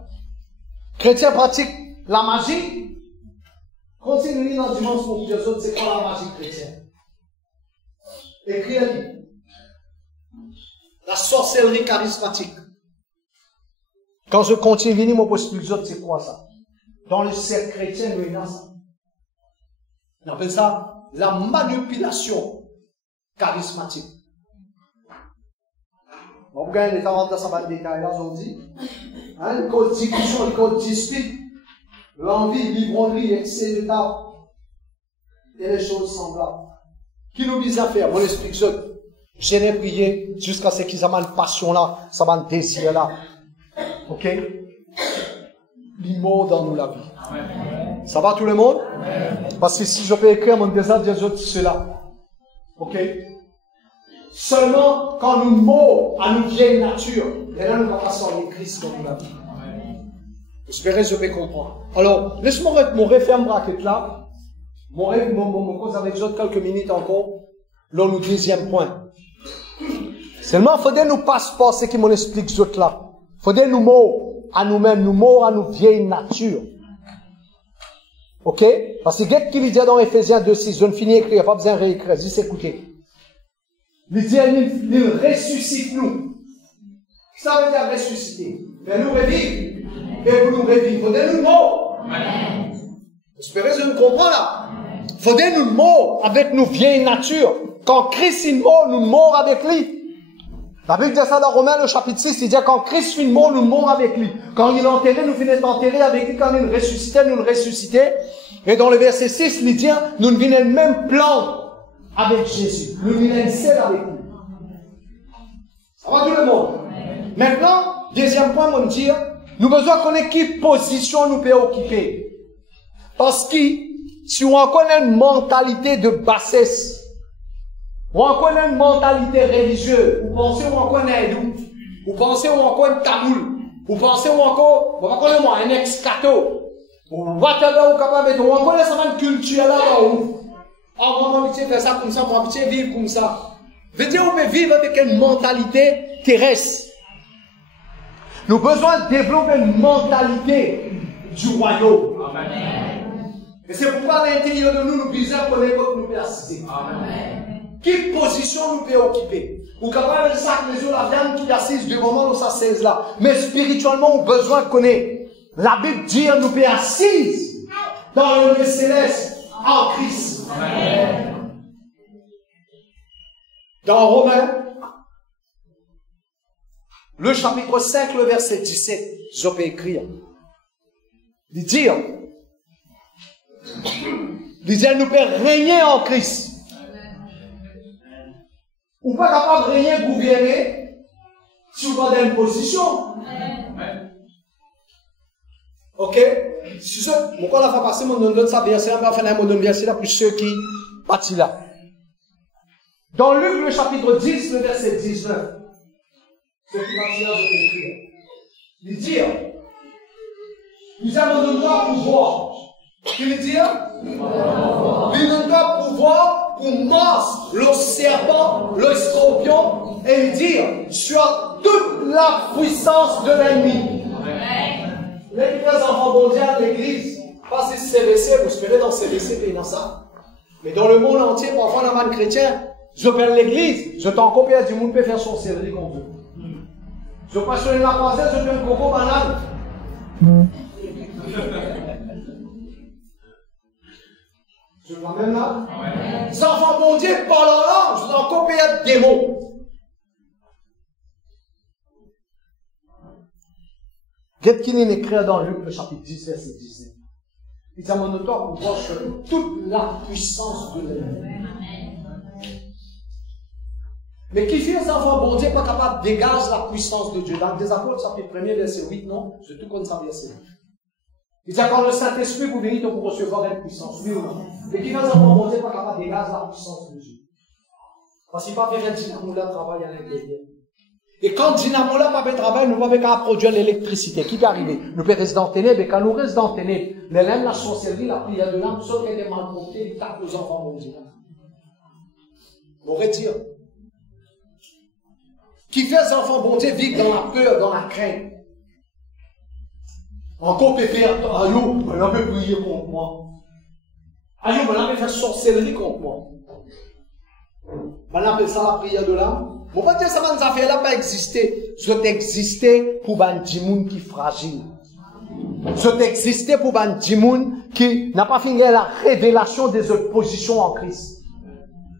Chrétien pratique la magie. Continuez dans le dimanche pour dire autres, c'est quoi la magie chrétienne? Écrivez-le. La sorcellerie charismatique. Quand je continue, mon poste autres, c'est quoi ça? Dans le cercle chrétien, nous avons ça. On appelle ça la manipulation charismatique. On va gagner les talents dans sa détail là aujourd'hui. Le code discussion, le code dispute, l'envie, l'ivrognerie, excès d'état, et les choses semblables. Qui nous vise à faire? Mon explique ça. Je n'ai prié jusqu'à ce qu'ils aient une passion là, ça va un désir là. Ok? L'immo dans nous la vie. Amen. Ça va tout le monde? Amen. Parce que si je peux écrire mon désir, Dieu cela. Ok? Seulement quand nous mourons à nos vieilles natures, et là nous allons passer en Christ dans la vie. J'espère que je vais comprendre. Alors, laisse-moi mon referme bracket là. Mon cause avec vous quelques minutes encore. Là, le deuxième point. Seulement, il faudrait nous passer ce qui m'explique ce là. Il faudrait nous mourir à nous-mêmes, nous mourir à nos vieilles natures. Ok? Parce que qu'est-ce qu'il dit dans Ephésiens 2:6, je ne finis d'écrire, pas besoin de réécrire, juste écouter. Il dit, il ressuscite nous. Ça veut dire ressusciter. Mais nous revivre. Et pour nous revivre, il faudrait nous mourir. J'espère que je me comprends là. Il faudrait nous mourir avec nos vieilles natures. Quand Christ est mort, nous mourons avec lui. La Bible dit ça dans Romains, le chapitre 6, il dit quand Christ est mort, nous mourons avec lui. Quand il est enterré, nous finissons d'enterrer avec lui. Quand il ressuscitait, nous le ressuscitait. Et dans le verset 6, il dit, nous venons le même plan avec Jésus. Nous venons seul avec lui. Ça va tout le monde? Maintenant, deuxième point, on dit, nous avons besoin de connaître quelle position nous pouvons occuper. Parce que, si on connaît une mentalité de bassesse, on connaît une mentalité religieuse, vous pensez qu'on connaît nous, vous pensez qu'on connaît tamoul, vous pensez qu'on connaît moi, un ex-cato, vous whatever, vous capable de on connaît ça une culture là où, oh, moi, habitué faire ça comme ça, moi, habitué vivre comme ça. Veut dire, on peut vivre avec une mentalité terrestre. Nous avons besoin de développer une mentalité du royaume. Amen. Et c'est pourquoi à l'intérieur de nous, nous disons qu'on est comme nous pouvons assister. Quelle position nous pouvons occuper? Ou capable de ça que les yeux, la viande qui assise du moment où ça s'aise là. Mais spirituellement, on a besoin de connaître. La Bible dit nous pouvons assise dans le lieu céleste en Christ. Amen. Dans Romains, le chapitre 5, le verset 17, je peux écrire. Il dit, nous pouvons régner en Christ. Ou pas capable de régner, gouverner, si vous avez une position. Ok? Si ce, pourquoi la fois passée, mon donne l'autre, ça verset, on va faire un verset là pour ceux qui partent là. Dans Luc, le chapitre 10, le verset 19, ce qui va dire, je vais écrire. Il dit, nous avons le droit pouvoir. Qu'il dit, nous avons le droit pouvoir pour mordre le serpent, le scorpion, et il dit, sur toute la puissance de l'ennemi. Les frères enfants mondiaux de l'église, pas si CVC, vous espérez dans CVC, et dans ça. Mais dans le monde entier, parfois, dans le monde chrétien, je perds l'église, je t'en copie du monde peut faire son céleri comme veut. Je passe sur une lapazette, je fais un coco banane. Je vois même là. Les enfants mondiaux parlent en langue, je t'en copie des mots. Qu'est-ce qu'il est écrit dans Luc, le chapitre 10, verset 19. Il dit à mon auteur pour voir sur toute la puissance de l'ennemi. Mais qui fait les enfants bon Dieu pas capable de dégager la puissance de Dieu? Dans les Apôtres, chapitre 1er, verset 8, non? C'est tout comme ça, verset 8. Il dit quand le Saint-Esprit vous venez pour recevoir une puissance, oui ou non? Mais qui fait les enfants bon Dieu pas capable de dégager la puissance de Dieu? Parce qu'il n'y a pas besoin de dynamo là travail à l'intérieur. Et quand dynamo là pas de travail, nous ne pouvons pas produire l'électricité. Qui est arrivé? Nous pouvons rester dans les ténèbres, et quand nous restons dans les ténèbres, les lames, la sorcellerie, la prière de l'âme, ceux qui ont des mal portés, ils tapent aux enfants bon Dieu. On retire. Qui fait les enfants bon Dieu vivre dans la peur, dans la crainte. Encore pépé, Ayo, on peut prier contre moi. Ayo, on peut faire sorcellerie contre moi. On appelle ça la prière de l'âme. On va dire ça, ces affaires-là pas exister. Je t'existais pour un djimoun qui est fragile. Je t'existais pour un djimoun qui n'a pas fini la révélation des oppositions en Christ.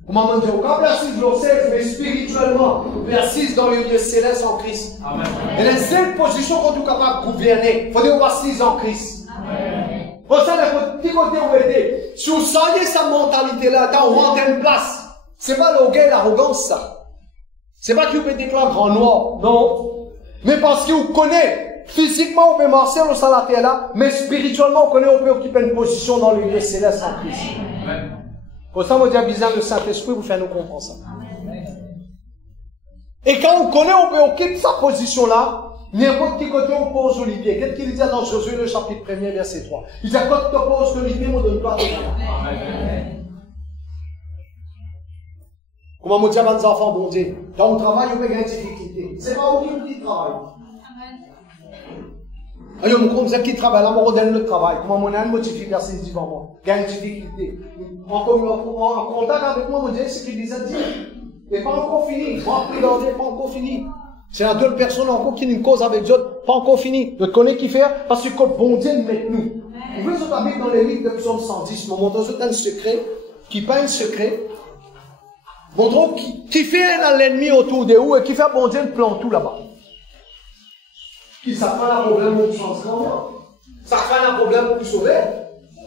Comment dire, quand persiste le 16, mais spirituellement, persiste dans le lieu céleste en Christ. Amen. Et les seules positions qu'on est capable de gouverner, il faut dire qu'on assise en Christ. Amen. Pour ça, le petit côté où aider. Si vous saviez cette mentalité-là, quand on rentre une place, c'est pas l'orgueil, l'arrogance, ça. C'est pas qu'il vous peut déclarer grand noir, non. Mais parce qu'il vous connaît. Physiquement, on peut marcher au sol la terre là, mais spirituellement, on connaît, on peut occuper une position dans le lieu céleste en Christ. Amen. Pour ça, on dit à bizarre, le Saint-Esprit vous fait nous comprendre ça. Et quand on connaît, on peut occuper sa position là, n'importe quel côté on pose Olivier. Qu'est-ce qu'il dit dans Josué, le chapitre 1er, verset 3? Il dit, quand tu poses Olivier, on donne pas. Comment on dit à nos enfants, bon Dieu? Dans le travail, on peut gagner des difficultés. C'est pas vous qui travaille. Alors, mon comme qui travaille là, on redonne le travail. Comment on a une modification devant moi? Gagne des difficultés. En contact avec moi, mon Dieu, ce qu'il disait dire. Mais pas encore fini. Moi, prier, pas encore fini. C'est la deux personnes encore qui ont une cause avec Dieu, pas encore fini. De connaître qui faire, parce que bon Dieu nous met nous. Vous voyez, vous avez dans les livres de Psaume 110, mon montant, c'est un secret, qui pas un secret. Montrons qui fait l'ennemi autour de vous et qui fait bon Dieu le plan tout là-bas. Qui ça fait un problème pour changement? Ça fait un problème pour sauver?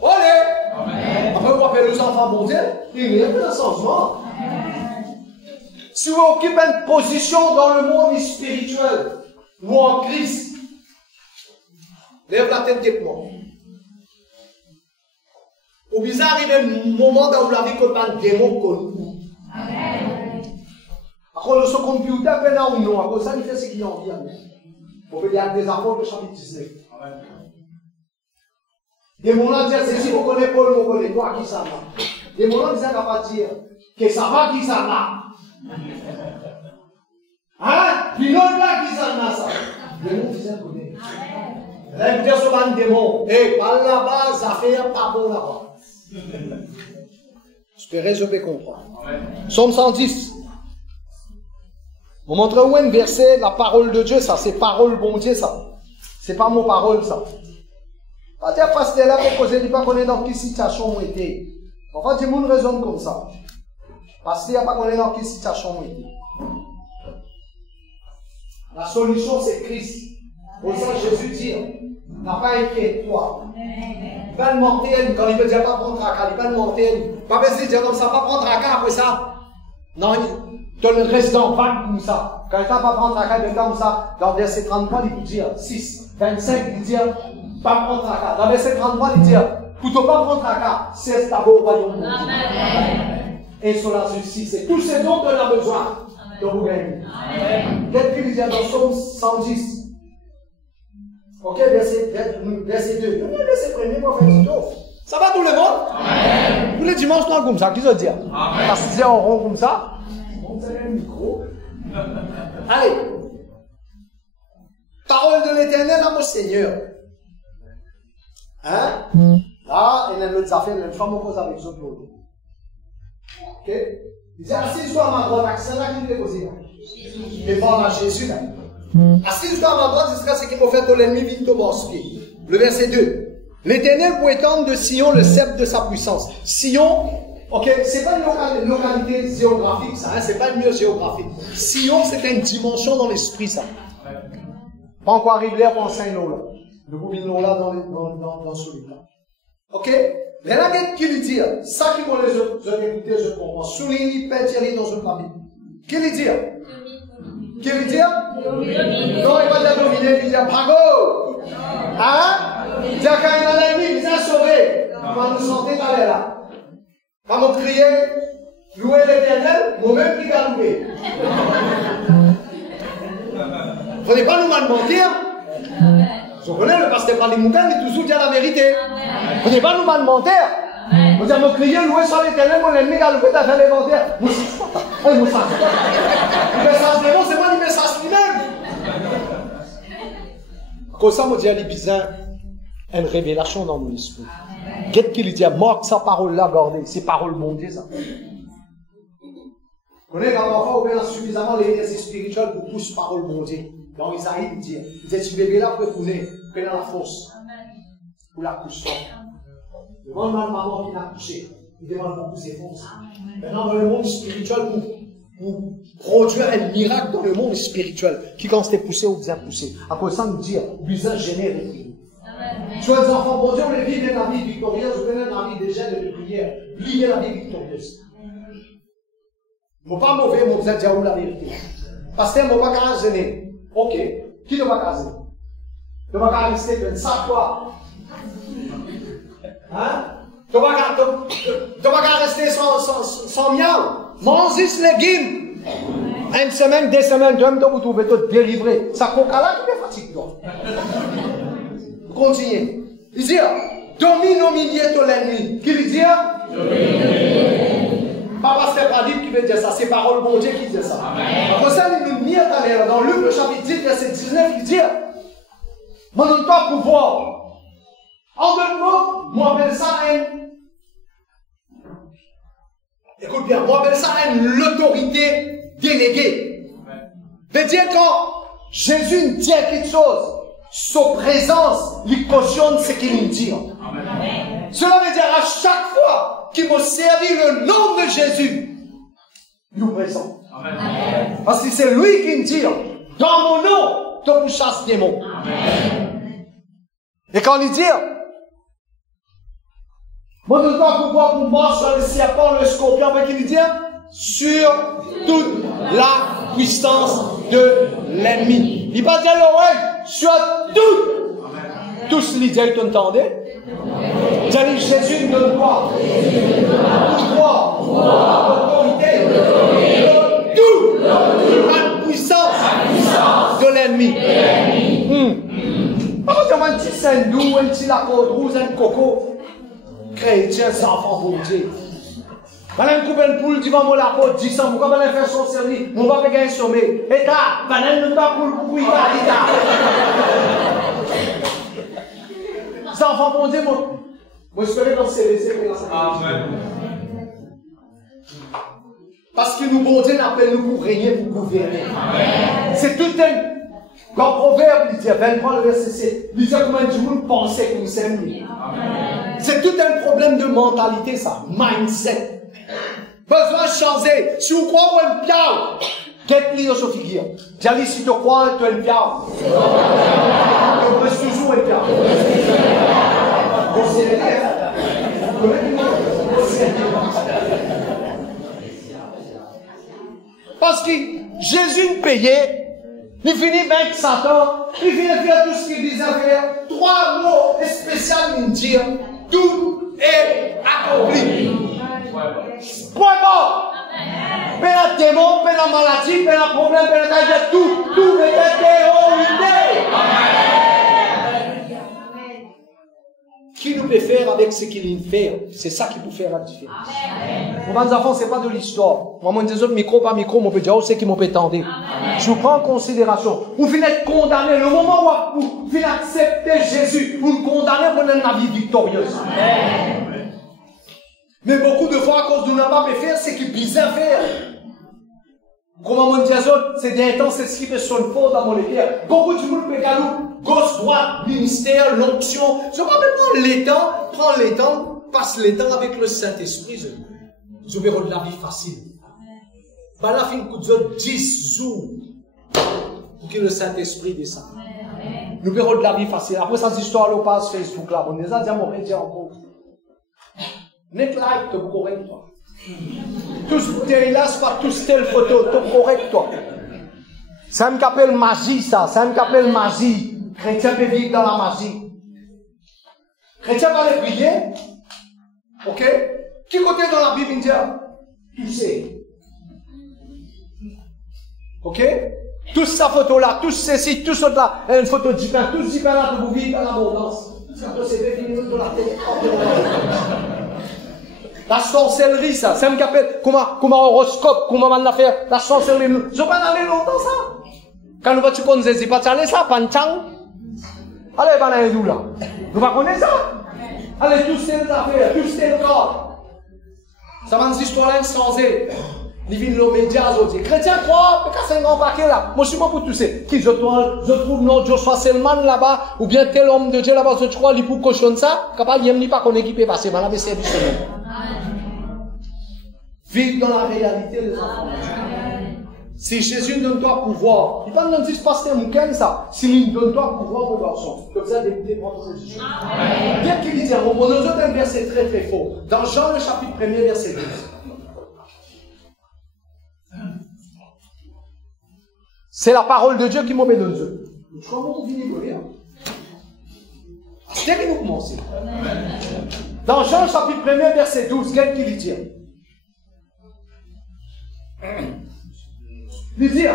Allez! Après, vous appelez les enfants bon Dieu, il y a un changement. Si vous occupez une position dans le monde spirituel ou en Christ, lève la tête de moi. Au bizarre, arrive un moment dans la vie qu'on a un démon comme vous. Après, ce computer, maintenant ou non, après ça, il fait ce qu'il a envie. On peut dire des apôtres, le chapitre 19. Des moments disent, c'est si vous connaissez Paul, vous connaissez toi, qui ça va. Des moments disent, qu'on va dire, que ça va, qui ça va. Hein? Puis l'autre là, qui ça va, ça. Des moments disent, connaît. Là, il dit sur un démon. Et par là-bas, ça fait pas bon là-bas. J'espère je peux comprendre. Psaume 110. On montre où un verset, la parole de Dieu, ça, c'est parole bon Dieu, ça. C'est pas mon parole, ça. Pas dire pasteur là pour causer, il pas connaître dans quelle situation on était. En fait, tout le monde raisonne comme ça. Pasteur n'a pas connaître dans quelle situation on était. La solution, c'est Christ. Pour ça, Jésus dit, n'a pas inquiète-toi. Il va mentir, quand il veut dire pas prendre tracas, il va mentir. Pas besoin de dire comme ça, pas prendre tracas après ça. Non, tu le reste dans vague comme ça. Quand il ne va pas prendre tracas, il comme ça. Dans verset 33, il dit 6, 25, il dit pas prendre tracas. Dans verset 33, il dit plutôt pas prendre tracas, c'est d'abord au royaume de Dieu. Et sur la justice, c'est tout ce dont on a besoin. De vous gagner. Qu'est-ce qu'il dit dans Psaume 110? Ok, verset 2. Verset 1er, prophète. Ça va tout le monde? Amen. Tous les dimanches, non, comme ça. Qui se dit? Parce que si on rond comme ça, on tient le micro. Allez. Parole de l'Éternel à mon Seigneur. Hein? Là, il y a une autre affaire, même femme, on cause avec les autres. Ok? Il dit, assise-toi à ma droite, c'est là qu'il est posé. Mais parle à Jésus là. Assise-toi à ma droite, ce sera ce qui m'a fait ton ennemi vite au bosquet. Le verset 2. L'Éternel pour étendre de Sion le sceptre de sa puissance. Sion, ok, c'est pas une localité géographique, ça, hein, c'est pas une lieu géographique. Sion, c'est une dimension dans l'esprit, ça. Pas encore arrivé là pour enseigner là. Le boubine là dans celui-là. Ok? Mais là, qu'est-ce qu'il dit? Ça qui m'a les autres écoutés, je comprends. Souligne, Thierry dans une famille. Qu'est-ce qu'il dit? Qu'est-ce qu'il dit? Non, il va dire dominer, il dit Brago! Hein? Il dit quand il y a un ennemi, il a sauvé. Il va nous sentir dans l'air là. Quand on criait, louer l'Éternel, moi-même qui va louer. Il ne faudrait pas nous mal mentir. Je connais le pasteur Pali Moukan, il toujours dit la vérité. Vous n'avez pas nous mal mentir. Vous avez crié, loué sur l'Éternel, mon ennemi a loué, t'as fait l'inventaire. Vous savez pas. Le message de c'est moi le message lui-même. Comme ça, on dit à l'Épisin, une révélation dans mon esprit. Qu'est-ce qu'il dit? Marque sa parole là, gardez. C'est parole mon Dieu, ça. Vous connaissez quand parfois, on a suffisamment l'énergie spirituelle pour pousser parole mon Dieu. Dans Isaïe, il dit, ce bébé là peut couler, peut dans la fosse. Pour la couche. Il demande mal maman qui l'a couché. Il demande beaucoup ses forces. Maintenant, dans le monde spirituel, pour produire un miracle dans le monde spirituel, qui quand c'était poussé ou bien poussé. À cause de ça, nous dire, besoin gêner les prières. Tu vois, les enfants, bon Dieu, on les vit dans la vie victorieuse, je connais la vie des jeunes de prière. Lier la vie victorieuse. Il ne faut pas mauvais, mon besoin de dire la vérité. Parce que mon pas qu'à gêner. Ok. Qui ne va pas caser? Tu ne vas pas rester comme ça, toi. Hein? Tu ne vas pas rester sans miaou. Mange les légumes. Une semaine, 2 semaines, tu vas trouver tout délivré. Ça coca là, tu es fatigué, toi. Continuez. Il dit, domine au milieu de l'ennemi. Qui lui dit? Pas pasteur Pradip qui veut dire ça, c'est parole bon Dieu qui dit ça. Après ça, il nous dit dans Luc, le chapitre 10, verset 19, il dit, mon toi pouvoir. En deux mots, moi appelle ça écoute bien, moi appelle ça l'autorité déléguée. Veut dire quand Jésus nous dit quelque chose, sa présence, il cautionne ce qu'il nous dit. Amen. Cela veut dire à chaque fois qu'il m'a servi le nom de Jésus, il nous présente. Amen. Parce que c'est lui qui me dit, dans mon nom, tu peux chasser des démons. Et quand il dit, moi je dois pouvoir pour moi sur le serpent, le scorpion, avec il dit, sur toute la puissance de l'ennemi. Il va dire l'oreille, sur tout. Tous les dieux, tu entendais? Jésus nous donne quoi? Pouvoir, autorité, tout, la puissance de l'ennemi. Pas un petit sandou, un petit lacode rouge, un coco. Chrétien, c'est enfant pour Dieu. Madame coupe une poule, tu vas me la porte, 10 ans, pourquoi madame faire son service? On va payer un sommet. Et là, madame ne pas poule pour y aller. les enfants bon Dieu, moi, j'espère dans ces laissés. Amen. Parce que nous, bon Dieu, n'appelle nous pour régner, pour gouverner. C'est tout un. Dans Proverbe, il dit, 23, le verset 7, il dit comment vous pensez que nous sommes. C'est tout un problème de mentalité, ça. Mindset. Besoin de changer. Si vous croyez un piao, qu'est-ce que vous figure? J'ai dit, si tu crois, tu es un piao. Tu restes toujours un piao. Parce que Jésus payait. Il finit 25 ans, il vient faire tout ce qu'il disait faire. 3 mots spéciaux, il dit, tout est accompli. Point mort. Peu de démon, peu de maladie, peu de problème, peu de tout est terminé. Qui nous peut faire avec ce qu'il fait? C'est ça qui peut faire la différence. Pour mes enfants, c'est pas de l'histoire. Moi, je dis, micro par micro, mon petit, c'est qui m'ont pétendé. Je vous prends en considération. Vous finissez condamné. Le moment où vous finissez accepter Jésus, vous le condamnez pour une vie victorieuse. Mais beaucoup de fois, à cause de nous n'a pas pu faire, c'est qu'il bizarre faire. Comme on dit, c'est des temps, c'est ce qui fait son fort dans mon équipe. Beaucoup de monde peut gagner gauche, droite, ministère, l'onction. Je ne vais pas prendre les temps, passe les temps avec le Saint-Esprit. Je vais rendre la vie facile. Bah là, fin de 10 jours pour que le Saint-Esprit descende. Nous verrons de la vie facile. Après, ça, histoire, on passe Facebook là. On les a dit à mon média encore. Net like, tu es correct, toi. Tous tes là, c'est pas tous telle photo, tu es correct, toi. Ça me appelle magie, ça. Ça me appelle magie. Chrétien peut vivre dans la magie. Chrétien va les prier. Ok? Qui côté dans la Bible, il dit, tu sais. Ok? Tous sa photo là, tous ceci, tous ceux là, une photo de Jipin, tous Jipin là, vous vivez dans l'abondance. Ça peut se faire finir de la tête. La sorcellerie, ça me appelle, comment horoscope, comment on va faire, la sorcellerie. Je vais pas aller longtemps, ça. Quand nous va tu connais, pas aller ça, panchang. Allez, va aller nous là. Nous va connaître ça. Allez, tous ces affaires, tous ces cas. Ça va une histoire là, changer. Ils viennent aux médias, ils disent, chrétien croit, mais c'est un grand paquet là. Moi, je suis pas pour tous ces. Qui je trouve notre Joshua Selman là-bas, ou bien tel homme de Dieu là-bas, je crois, il pour cochonner ça, capable, il n'y a pas qu'on équipe, parce que va laver service. Vivre dans la réalité des enfants. Si Jésus donne toi pouvoir, il ne dit pas que c'est un ça. S'il donne toi pouvoir, mon garçon, comme ça, d'écouter votre Jésus. Bien qu'il dit, on nous donne un verset très très fort. Dans Jean, le chapitre 1er, verset 12. C'est la parole de Dieu qui m'a mis dans Dieu. Comment on finit de lire? C'est que nous commençons. Dans Jean, chapitre 1er, verset 12, qu'est-ce qu'il dit? Il dit,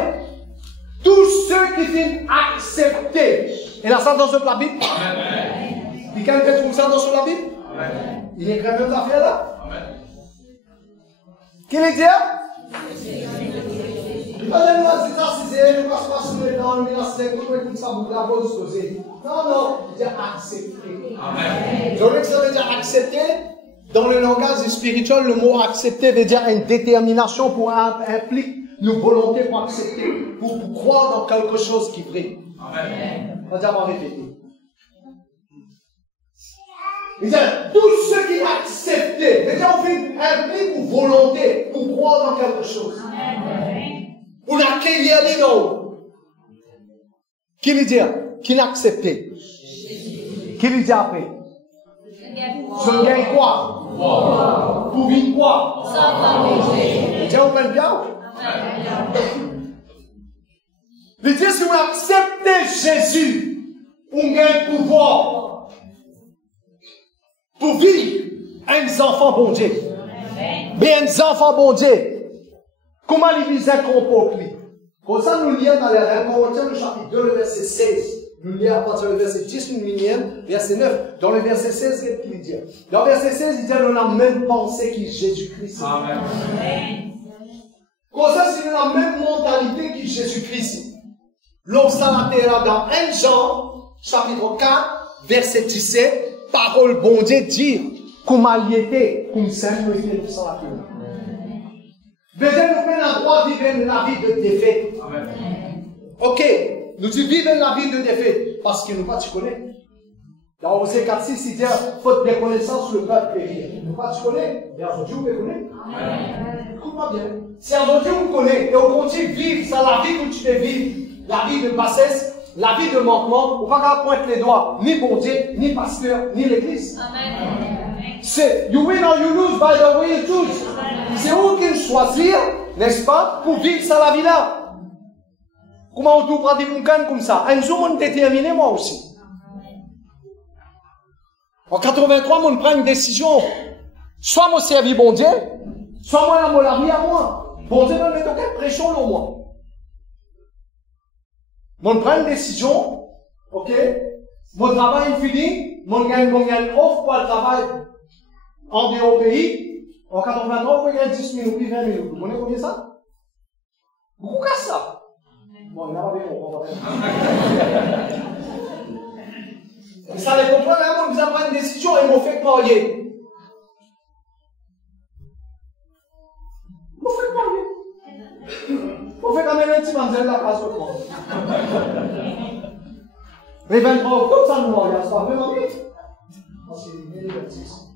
tous ceux qui viennent accepter, et là ça dans la Bible, il y a quelqu'un qui ça dans la Bible, il y a quand même l'affaire là. Qu'il est dit? Non, il a accepté. Je veux que ça veut dire accepter. Dans le langage spirituel, le mot accepter veut dire une détermination pour implique une volonté pour accepter, pour croire dans quelque chose qui brille. Amen. On va dire, on va répéter. Il dit, tous ceux qui acceptent, c'est-à-dire on fait implique une volonté pour croire dans quelque chose. Amen. On a accueilli les noms. Qui lui dit? Qui l'accepte? Qui lui dit après? Je gagne quoi? Pour vivre quoi? Il dit, on fait bien. Il dit, si vous acceptez Jésus, on gagne pouvoir pour vivre un enfant bon Dieu. Mais un enfant bon Dieu, comment il vise un comportement? Comme ça, nous lisons dans les 1 Corinthiens, le chapitre 2, le verset 16. Nous lisons à partir du verset 10, nous lisons verset 9. Dans le verset 16, qu'est-ce qu'il dit? Dans le verset 16, il dit, on a la même pensée que Jésus-Christ. Amen. Comme ça, c'est la même mentalité que Jésus-Christ. L'homme là dans 1 Jean, chapitre 4, verset 17. parole, bon Dieu, dire, comment il était, comme ça, nous était sans la vie. Veillez nous faire la droit de vivre la vie de défaite. Ok, nous disons vivre la vie de défaite, parce qu'il nous pas tu connais. Dans Osée 4:6, il dit, faute de connaissance, le peuple périt. Nous pas tu connais, et aujourd'hui, vous me connaissez. Écoute-moi bien. Si aujourd'hui, vous me connaissez, et on continue de vivre, c'est la vie que tu veux vivre, la vie de bassesse, la vie de manquement, on ne va pas pointer les doigts, ni bon Dieu, ni pasteur, ni l'église. C'est you win or you lose by the way you choose. C'est vous qui choisir, n'est-ce pas, pour vivre ça la vie là. Comment on trouve des bouquins comme ça? Un jour, on déterminé, moi aussi. En 83, on prend une décision. Soit moi servi bon Dieu, soit moi la vie à moi. Bon Dieu me met aucune pression sur moi. On prend une décision, ok? Mon travail est fini, mon gagne offre pour le travail en dehors du pays. En 83, on peut gagner 10 minutes, puis 20 minutes. Vous connaissez combien ça? Beaucoup qu'à ça. Bon, il n'y a pas besoin. Mais ça les comprend, là, on nous a pris une décision et m'ont fait marier. M'ont fait marier. On fait quand même un petit manzel la case au monde. Les 23 octobre, ça nous mariage, c'est pas vraiment vite. Parce qu'il est les 26.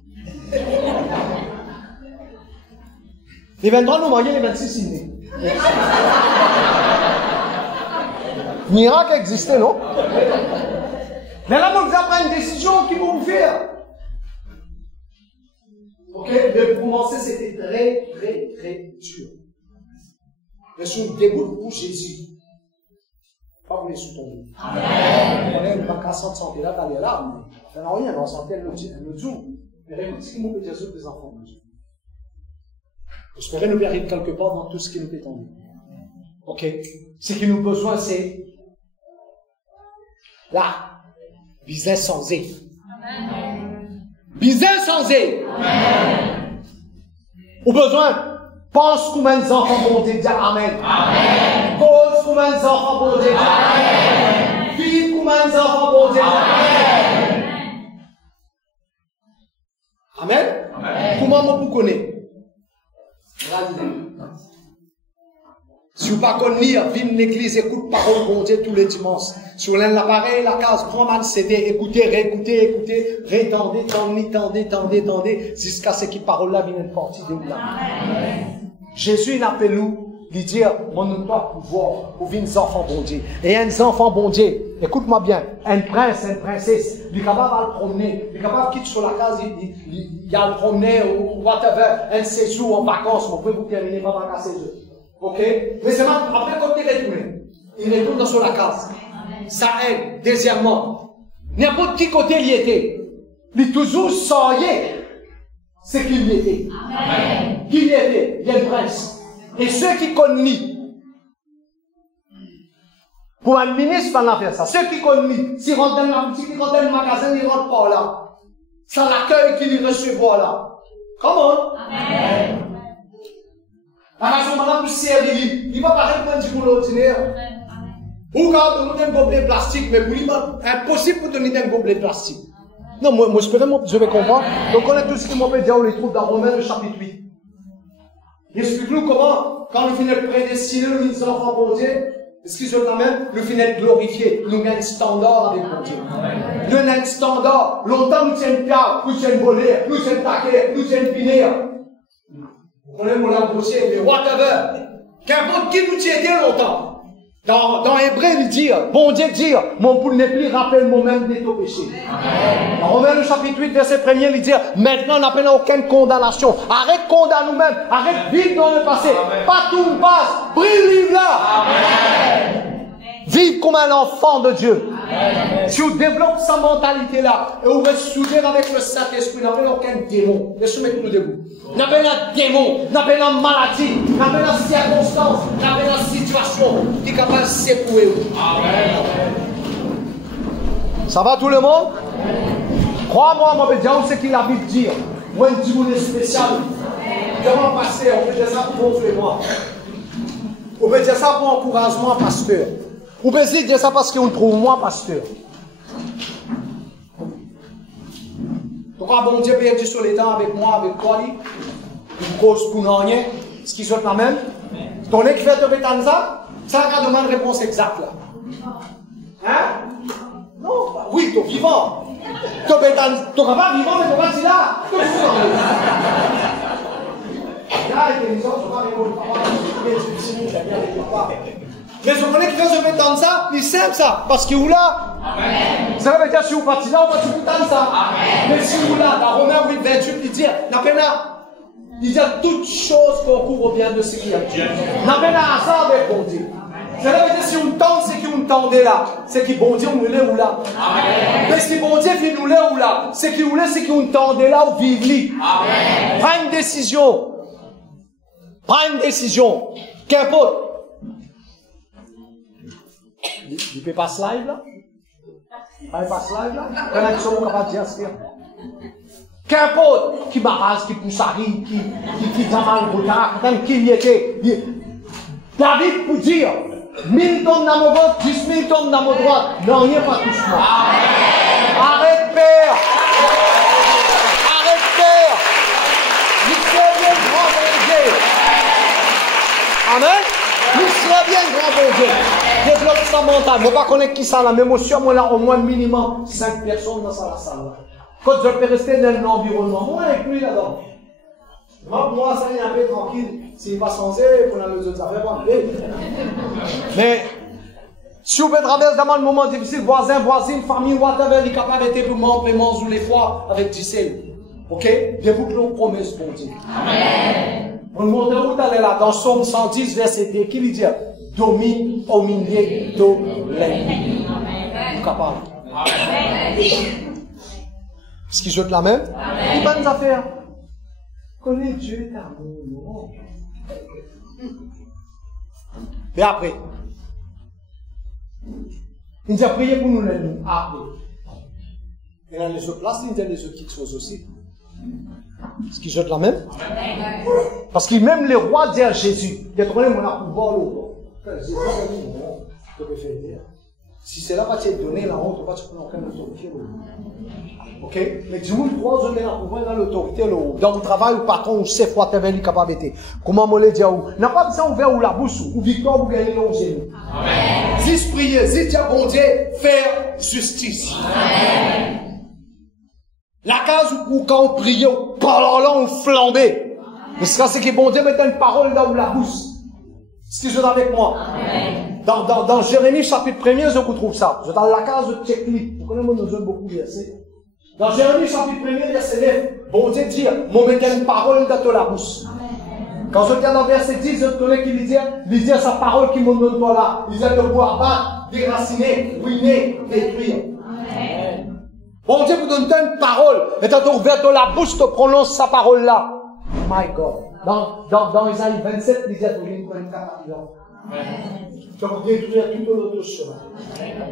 Les 23 nous marions, les 26 il est né. Miracle existait, non? Mais là, on nous a pris une décision qui vont vous faire. Ok? Mais pour commencer, c'était très, très, très dur. Mais sur le début pour Jésus, pas vous les sous-tomber. On est une banque à santé là, t'allais là, mais ça n'a rien, on sentait le jour. Mais écoute ce qui nous fait Jésus des enfants de Dieu. J'espère nous arrive quelque part dans tout ce qui nous est tendu. Ok? Ce qui nous besoin, c'est là. Business sans E. Business sans E. Au besoin, pense combien d'enfants vont dire Amen. Amen. Cause combien d'enfants vont dire Amen. Vive combien d'enfants vont dire Amen. Amen. Amen. Comment vous connaissez? Si vous ne pas connaissez, venez l'église, écoute parole bon Dieu tous les dimanches. Sur l'appareil, la case, prends mal CD, écoutez, réécoutez, tendez, jusqu'à ce que parole là vienne partir de là. Jésus n'appelle nous, il dit, mon nom doit pouvoir pour venir enfants bon Dieu. Et un enfant bon Dieu, écoute-moi bien, un prince, une princesse, il est capable de le promener, il est capable de quitter sur la case, il y a le promener ou whatever, un séjour en vacances, on peut vous terminer par la case séjour. Ok? Mais c'est après quand il retourne sur la case. Ça aide. Deuxièmement, n'importe qui côté il y était, il toujours soyez ce qu'il y était. Amen. Qui y était, il y a le prince. Et ceux qui connaissent, pour un ministre, on va faire ça. Ceux qui connaissent, s'ils rentrent dans la boutique, ils rentrent dans le magasin, ils rentrent pas là. C'est l'accueil qu'ils recevront là. Comment? Amen. La raison maintenant pour servir, il va pas répondre pour l'ordinaire. Ou quand on donne un gobelet plastique, mais pour lui, impossible pour donner un gobelet plastique. Non, moi, je vais comprendre. Donc, on a tout ce qui m'appelle dire, on les trouve dans Romains, le chapitre 8. Il explique-nous comment, quand nous finissons prédestiné, nous sommes enfants pour Dieu, excusez-moi même, nous finissons glorifiés. Nous avons un standard avec mon Dieu. Nous avons un standard. Longtemps, nous tiens pied, nous tiens voler, nous tiens taquer, nous tiens finir. On est mon embauché, mais whatever. Qu'importe qui nous tient longtemps. Dans Hébreu, il dit, bon Dieu dit, mon poule n'est plus rappelle moi-même de ton péché. Dans Romains, le chapitre 8, verset 1er, il dit, maintenant, on n'a pas aucune condamnation. Arrête de condamner nous-mêmes. Arrête de vivre dans le passé. Amen. Pas tout nous passe. Brille, vive là. Amen. Vive comme un enfant de Dieu. Amen. Si vous développez sa mentalité-là, et vous restez soudés avec le Saint-Esprit, vous n'avez aucun démon. Laissez-moi mettre nous debout. Vous n'avez pas de démon, vous n'avez pas de maladie, vous n'avez pas de circonstance, vous n'avez pas de situation qui est capable de secouer vous. Amen. Ça va tout le monde? Crois-moi, moi, je vais dire ce qu'il a envie de dire. Moi, je dis, vous êtes spécial. Comment passer? On peut dire ça pour gonfler moi. On peut dire ça pour encouragement, pasteur. On peut dire ça parce qu'on trouve moi, pasteur. Pourquoi bon Dieu peut être sur les temps avec moi, avec toi, une cause pour rien, ce qui soit la même? Ton qui fait te péter ça, c'est la demande réponse exacte là. Hein? Non, bah, oui, tu es vivant. Tu n'es pas vivant, mais tu n'es pas là. Tu es vivant. Là, les gens sont pas répondre. Mais je connais que quand je vais dans ça, il simple ça. Parce que vous là, ça veut dire si vous partez là, on va tout dans ça. Mais si vous là, dans Romains 8, 28, il dit, il dit toutes choses concourent au bien de ce qu'il y a. N'a pas un hasard avec bon Dieu. Ça veut dire si on tente, c'est qu'on tendait là. C'est qui bon Dieu, on nous l'est ou là. Mais si bon Dieu fait nous l'est ou là, c'est qui nous l'est, c'est qu'on tendait là ou vive li. Prends une décision. Prends une décision. Qu'importe. Il peut pas slide là? Il peut pas slide là? Il y en a qui sont capables de dire ce qu'il y a. Qu'importe qui m'arrase, qui pousse à rire, qui mal au retard, qui y était. David pour dire 1000 tombent dans mon gauche, 10 000 tombent dans mon droite. Non, rien pas touche moi. Arrête, Père. Arrête, Père. Il serait bien grand bon Dieu. Amen. Il serait bien grand bon Dieu. Développe sa mentale. Je ne sais pas connaître qui ça là, mais moi, sur moi là, au moins minimum 5 personnes dans sa salle. Quand je peux rester dans l'environnement, moi avec lui là-dedans. Moi, ça est un peu tranquille. S'il va changer, pour les autres affaires, mais si vous pouvez traverser dans un moment difficile, voisin, voisine, famille, whatever, il est capable d'être pour manger tous les fois avec du sel. Ok? Bien vous que l'on promesse, bon Dieu. Amen. On montre où d'aller là, dans Somme 110, verset 2, qui lui dit domine au milieu de l'ennemi. Vous capable. Amen. Est-ce qu'il joue de la même? Amen. Il va nous affaires. Connais Dieu est amour. Mais après, il dit à prier pour nous l'ennemi. Après. Et dans les autres places, il dit les autres petites choses aussi. Est-ce qu'il joue de la même? Amen. Parce que même les rois disent à Jésus, il a trouvé mon pouvoir là. Jésus a dit non, je peux faire dire. Si cela va te donner la honte, va te prendre aucune autorité. Ok? Mais du monde croit que vous avez pouvoir dans l'autorité, dans le travail, ou patron, ou chef, ou whatever, il est capable de. Comment me le dire? N'a pas besoin ouvert ou la bouche, ou victoire, vous gagnez le génie. Amen. Dis prier, dis dire bon Dieu, faire justice. Amen. La case où quand on prie, on parle là, on flambait. Mais c'est que bon Dieu met une parole là où la bouche. Si je suis avec moi. Amen. Dans Jérémie chapitre 1er, je vous trouve ça. Je dans la case de checklist. Vous connaissez, nous aime beaucoup verset. Dans Jérémie chapitre 1er, verset 9, bon Dieu dit, mon mettait une parole dans la bouche. Amen. Quand je regarde dans verset 10, je connais qu'il dit sa parole qui me donne toi là. Il dit de pouvoir battre, déraciner, ruiner, détruire. Amen. Bon Dieu vous donne une parole. Et quand tu ouvres la bouche, tu prononces sa parole là. My God. Dans Isaïe 27, il dit à toi, il y a une capacité. Tu vas détruire tout l'autre chemin.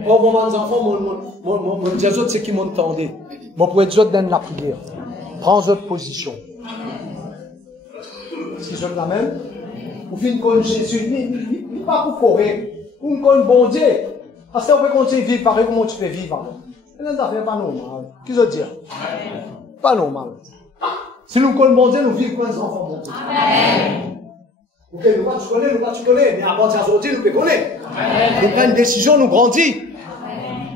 Pour moi, mes enfants, mon Dieu, c'est qui m'entendait. Mon pour être dans la prière. Prends votre position. Est-ce que je la même? Vous finissez comme Jésus. Il n'est pas pour courir. Vous comme bon Dieu. Parce que vous pouvez continuer à vivre pareil comment tu peux vivre. C'est une affaire pas normale. Qu'est-ce que je veux dire? Pas normal. Si nous connaissons bon Dieu, nous vivons comme des enfants bon Dieu. Amen. Ok, nous tu connais, mais à partir d'aujourd'hui, nous connaissons. Nous prenons une décision, nous grandissons.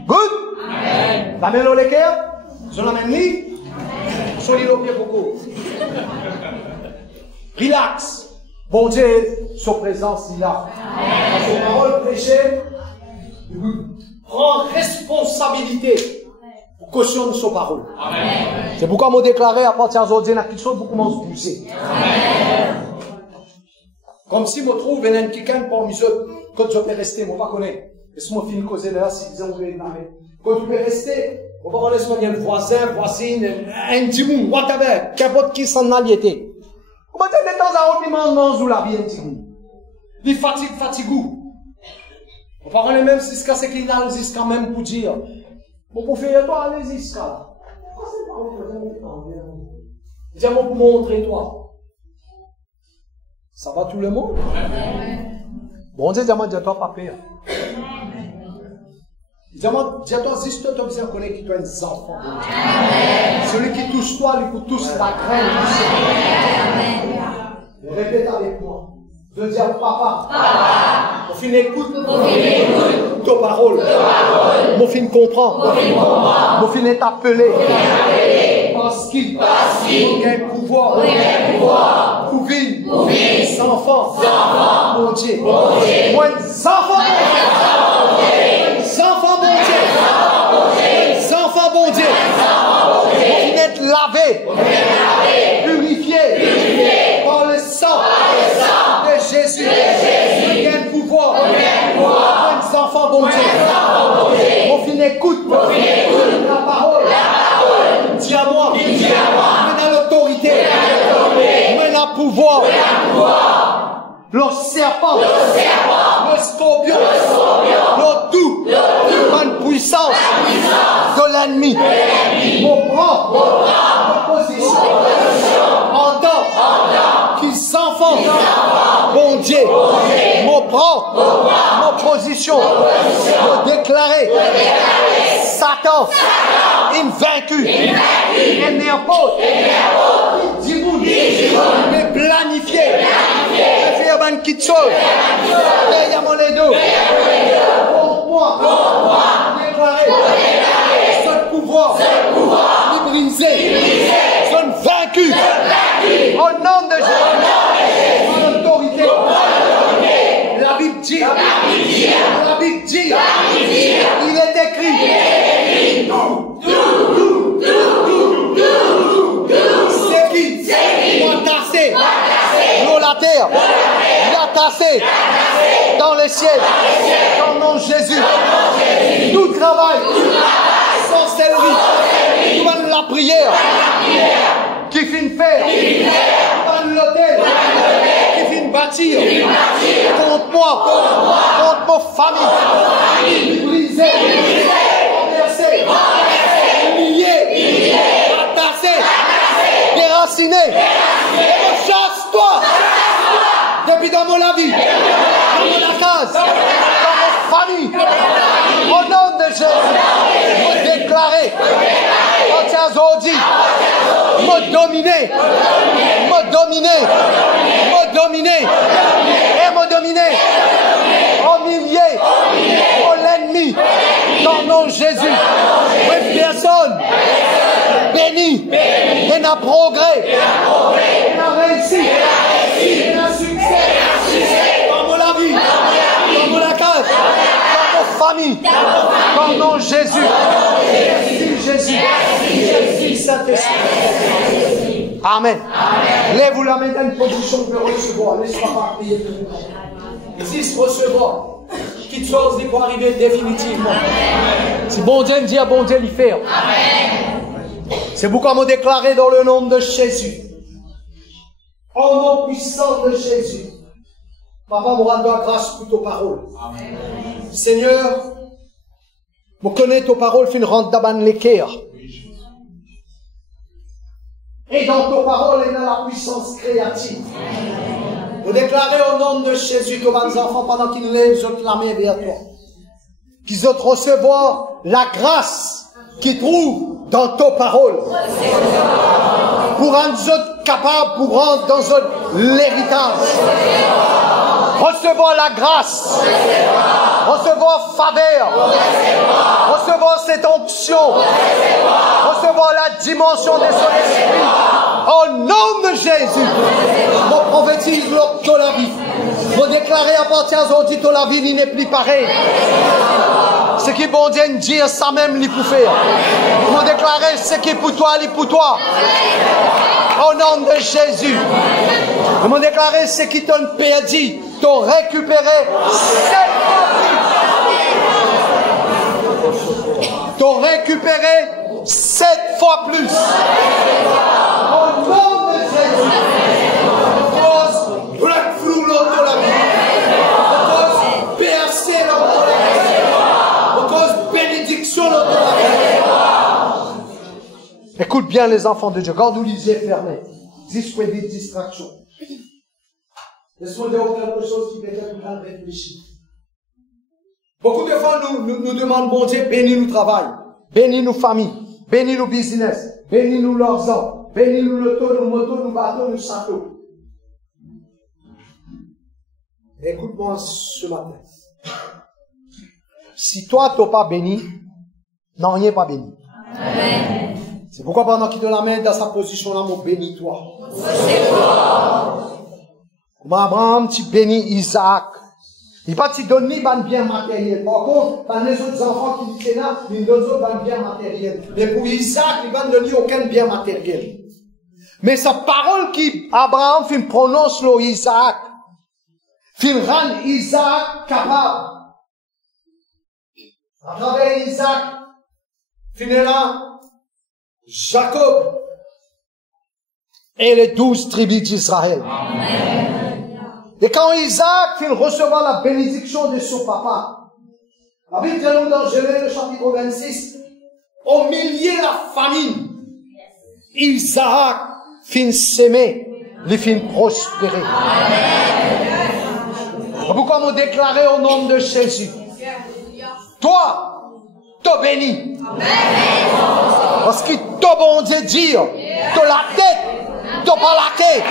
Good? Amen. La main au l'équerre, je l'amène li, solide au pied beaucoup. Relax. Bon Dieu, sa présence, il a. Dans son parole prêchée, prends responsabilité pour cautionner sa parole. C'est pourquoi je déclaré à partir d'aujourd'hui, il y a quelque chose pour commencer à pousser. Comme si je trouve quelqu'un parmi eux, quand je peux rester, je ne pas connaître. Et si je finis de causer là, si vous voulez marrer. Quand tu peux rester, je ne pas connaître si un voisin, voisine, un petit monde, whatever, qu'importe qui s'en a lié. Comment tu de temps à autre, il mange la vie un petit monde. Il fatigue. On parle même si c'est qu'il a jusqu'à même pour dire. Bon, pour faire toi, allez jusqu'à. Dis-moi pour montrer toi. Ça va tout le monde? Bon Dieu, dis-moi, dis-toi pas peur. Dis-toi, juste toi, tu connais qui toi es enfant. Celui qui touche toi, lui touche la graine du Seigneur. Répète avec moi. Je veux dire, papa. Mon fils écoute. Ta parole. Mon fils comprend. Mon fils est appelé. Parce qu'il a un pouvoir. Pour vivre. Les enfants. Mon Dieu. Moi, les enfants. Les enfants, mon Dieu. Les enfants, mon Dieu. Mon fils est lavé. Purifié. Par le sang. De Jésus. Il a un pouvoir. Mes enfants, bon Dieu. Mon fils écoute. La parole. Dis à moi. Mène à l'autorité. Mène à pouvoir. Le serpent. Le scorpion. Le tout. Une puissance. De l'ennemi. Mon bras. Ma position. Entends. Qu'ils enfants. Bon Dieu. Mon bras. Mon position. Me déclarer. Satan. Invaincu. Et n'importe. Dis-vous. Mais planifié. Faire un kit sol. Et y'a mon ledo. Pour moi. Déclarer. Ce pouvoir. Briser. Son vaincu. Au nom de Jésus. Par l'autorité. La Bible dit. Il est écrit. C'est qui? Moi tassé. L'eau la terre. Il a tassé. Dans le ciel. Dans le nom de Jésus. Tout travail. Sorcellerie. Tout la prière. Qui finit faire. Tout l'hôtel. Qui finit bâtir. Contre moi. Contre ma famille. Brisé. Renversé. Lié. Attaché. Déraciné. Chasse-toi. Depuis dans mon vie. Dans ma case. Dans ma famille. Au nom de Jésus. Me déclarer. Aujourd'hui. Me dominer. Et me dominer. Humilier. Pour l'ennemi. Dans le nom de Jésus. Oui, personne. Béni. Et n'a progrès. Et n'a réussi. Et n'a succès. Dans mon vie. Dans mon case. Dans mon famille. Dans le nom de Jésus. Jésus. Saint-Esprit. Amen. Lève-vous la main dans une position de recevoir. Laisse-moi pas prier pour vous. Si recevoir, quelque chose peut arriver définitivement. Si bon Dieu me dit à bon Dieu l'y faire. C'est pourquoi me déclarer dans le nom de Jésus. Au nom puissant de Jésus. Papa, me rends grâce pour tes paroles. Seigneur, je connais tes paroles, fin rentre dans l'équerre. Et dans tes paroles, il y a la puissance créative. Vous déclarez au nom de Jésus que vos enfants, pendant qu'ils lèvent la main vers toi, qu'ils ont recevoir la grâce qu'ils trouvent dans tes paroles. Pour rendre capables, pour rendre dans l'héritage. Recevoir la grâce. Recevoir faveur. Recevoir cette onction. Recevoir la dimension de son esprit. Au nom de Jésus. Je prophétise de la vie. Je déclare à partir d'aujourd'hui que la vie n'est plus pareille. Ce qui bon Dieu dit, ça même lui pour faire. Je déclare ce qui est pour toi, il est pour toi. Au nom de Jésus. Je me déclare ce qui t'a perdu, t'ont récupéré 7 fois plus. T'ont récupéré 7 fois plus. Au nom de Jésus. Cause breakthrough l'autre la vie. Cause percer l'autre la vie. Cause bénédiction l'autre la vie. Écoute bien les enfants de Dieu. Garde les yeux fermés. Dissuadez des distractions. Laisse-moi dire quelque chose qui peut être mal réfléchi. Beaucoup de fois, nous demandons, bon Dieu, bénis nous travail, bénis nous famille, bénis nous business, bénis nous l'argent, bénis nous l'auto, nous motos, nous bateaux, nous châteaux. Écoute-moi ce matin. Si toi, tu n'es pas béni, non, rien pas béni. Amen. C'est pourquoi pendant qu'il te l'amène dans sa position là, mon bénis-toi. Comme Abraham, tu bénis Isaac. Il va te donner un bien matériel. Par contre, dans les autres enfants qui disent là, il donne un bien matériel. Mais pour Isaac, il va ne donner aucun bien matériel. Mais sa parole qui Abraham fait prononce le Isaac, fait rendre Isaac capable. À travers Isaac, finalement, Jacob et les 12 tribus d'Israël. Et quand Isaac fit recevoir la bénédiction de son papa, la Bible dit nous dans Genèse le chapitre 26, au milieu de la famine, Isaac fit s'aimer, il fit prospérer. Pourquoi me déclarer au nom de Jésus? Toi, t'es béni. Parce que t'as bon Dieu dire, t'as la tête, t'as pas la tête.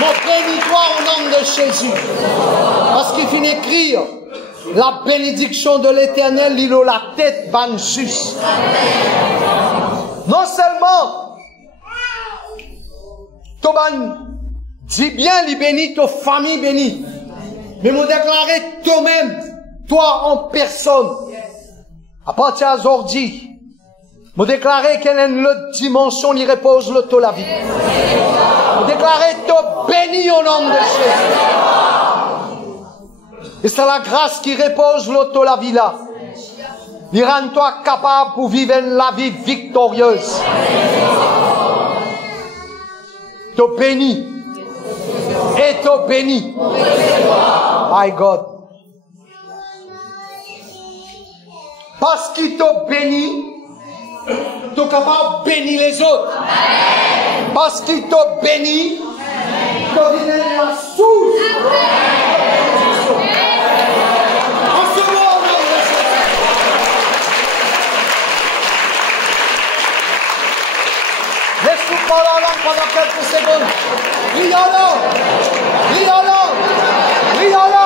Mon bénis-toi au nom de Jésus. Parce qu'il finit d'écrire, la bénédiction de l'Éternel, il a la tête ban juste. Non seulement, Toban dit bien, il bénit, ta famille bénit. Mais me déclarer toi-même, toi en personne, à partir d'aujourd'hui, me déclarer qu'il y a une autre dimension, il repose l'auto la vie. Me déclarer toi béni au nom de Jésus. Et c'est la grâce qui repose l'auto la vie là. Il rend toi capable pour vivre la vie victorieuse. T'es béni. Et t'es béni. My God. Parce qu'il t'a béni, t'es capable de bénir les autres. Parce qu'il t'a béni, t'as donné la source. En ce moment, laisse-nous parler en langue pendant quelques secondes. Ris en langue. Ris en langue. Ris en langue.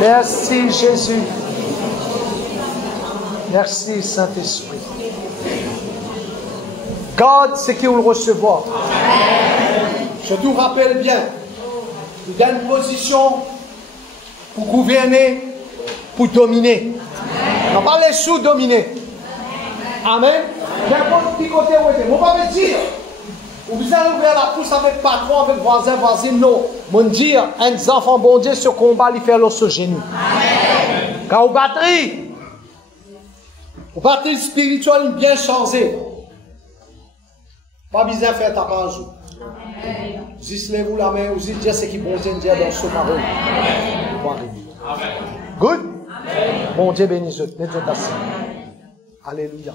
Merci Jésus. Merci Saint-Esprit. Garde ce qu'il veut recevoir. Je te rappelle bien, tu as une position pour gouverner, pour dominer. On pas les sous-dominer. Amen. N'importe quel côté où tu es. On va me dire, vous allez ouvrir la pousse avec patron, avec voisin, voisine. Non. Mon dire, un enfant bon Dieu, ce combat, il fait l'os au genou. Quand vous batterie, spirituel bien changé. Pas besoin de faire ta page. Vous levez-vous la main, vous dites, ce qui bon Dieu dit dans ce parole. Good? Bon Dieu bénisse. Alléluia.